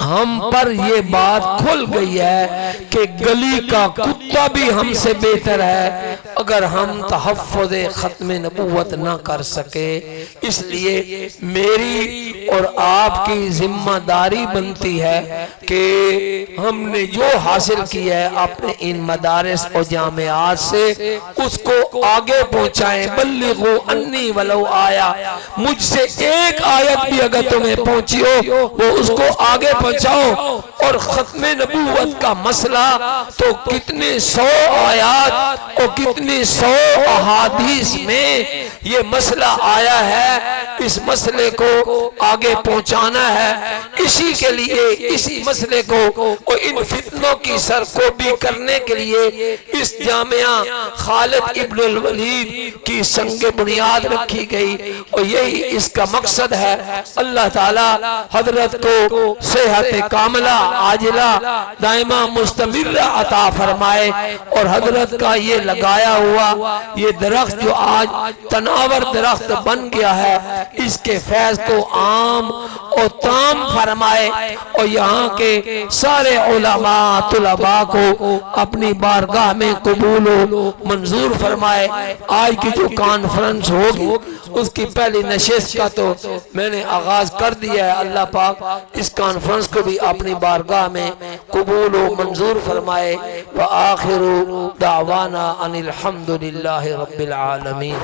ہم پر یہ بات کھل گئی ہے کہ گلی کا کتا بھی ہم سے بہتر ہے اگر ہم تحفظ ختم نبوت نہ کر سکے، اس لیے میری اور آپ کی ذمہ داری بنتی ہے کہ ہم نے جو حاصل کیا ہے اپنے ان مدارس اور جامعات سے اس کو آگے پہنچائیں۔ بلغوا انی ولو آیا، مجھ سے ایک آیت بھی اگر تمہیں پہنچی ہو وہ اس کو آگے پہنچاؤ۔ اور ختم نبوت کا مسئلہ تو کتنے 100 آیات اور کتنی 100 احادیث میں یہ مسئلہ آیا ہے، اس مسئلے کو آگے پہنچانا ہے۔ اسی کے لیے اسی مسئلے کو اور ان فتنوں کی سرکوبی کرنے کے لیے اس جامعہ خالد ابن الولید کی سنگ بنیاد رکھی گئی، اور یہی اس کا مقصد ہے۔ اللہ تعالی حضرت کو صحت کاملہ عاجلہ دائمہ مستمرہ عطا فرمائے، اور حضرت کا یہ لگایا ہوا یہ درخت جو آج تناور درخت بن گیا ہے، اس کے فیض کو عام اور تام فرمائے، اور یہاں کے سارے علماء طلباء کو اپنی بارگاہ میں قبول و منظور فرمائے۔ آج کی جو کانفرنس ہوگی اس کی پہلی نشست کا تو میں نے آغاز کر دیا ہے، اللہ پاک اس کانفرنس کو بھی اپنی بارگاہ میں قبول و منظور فرمائے۔ وآخر دعوانا ان الحمدللہ رب العالمین۔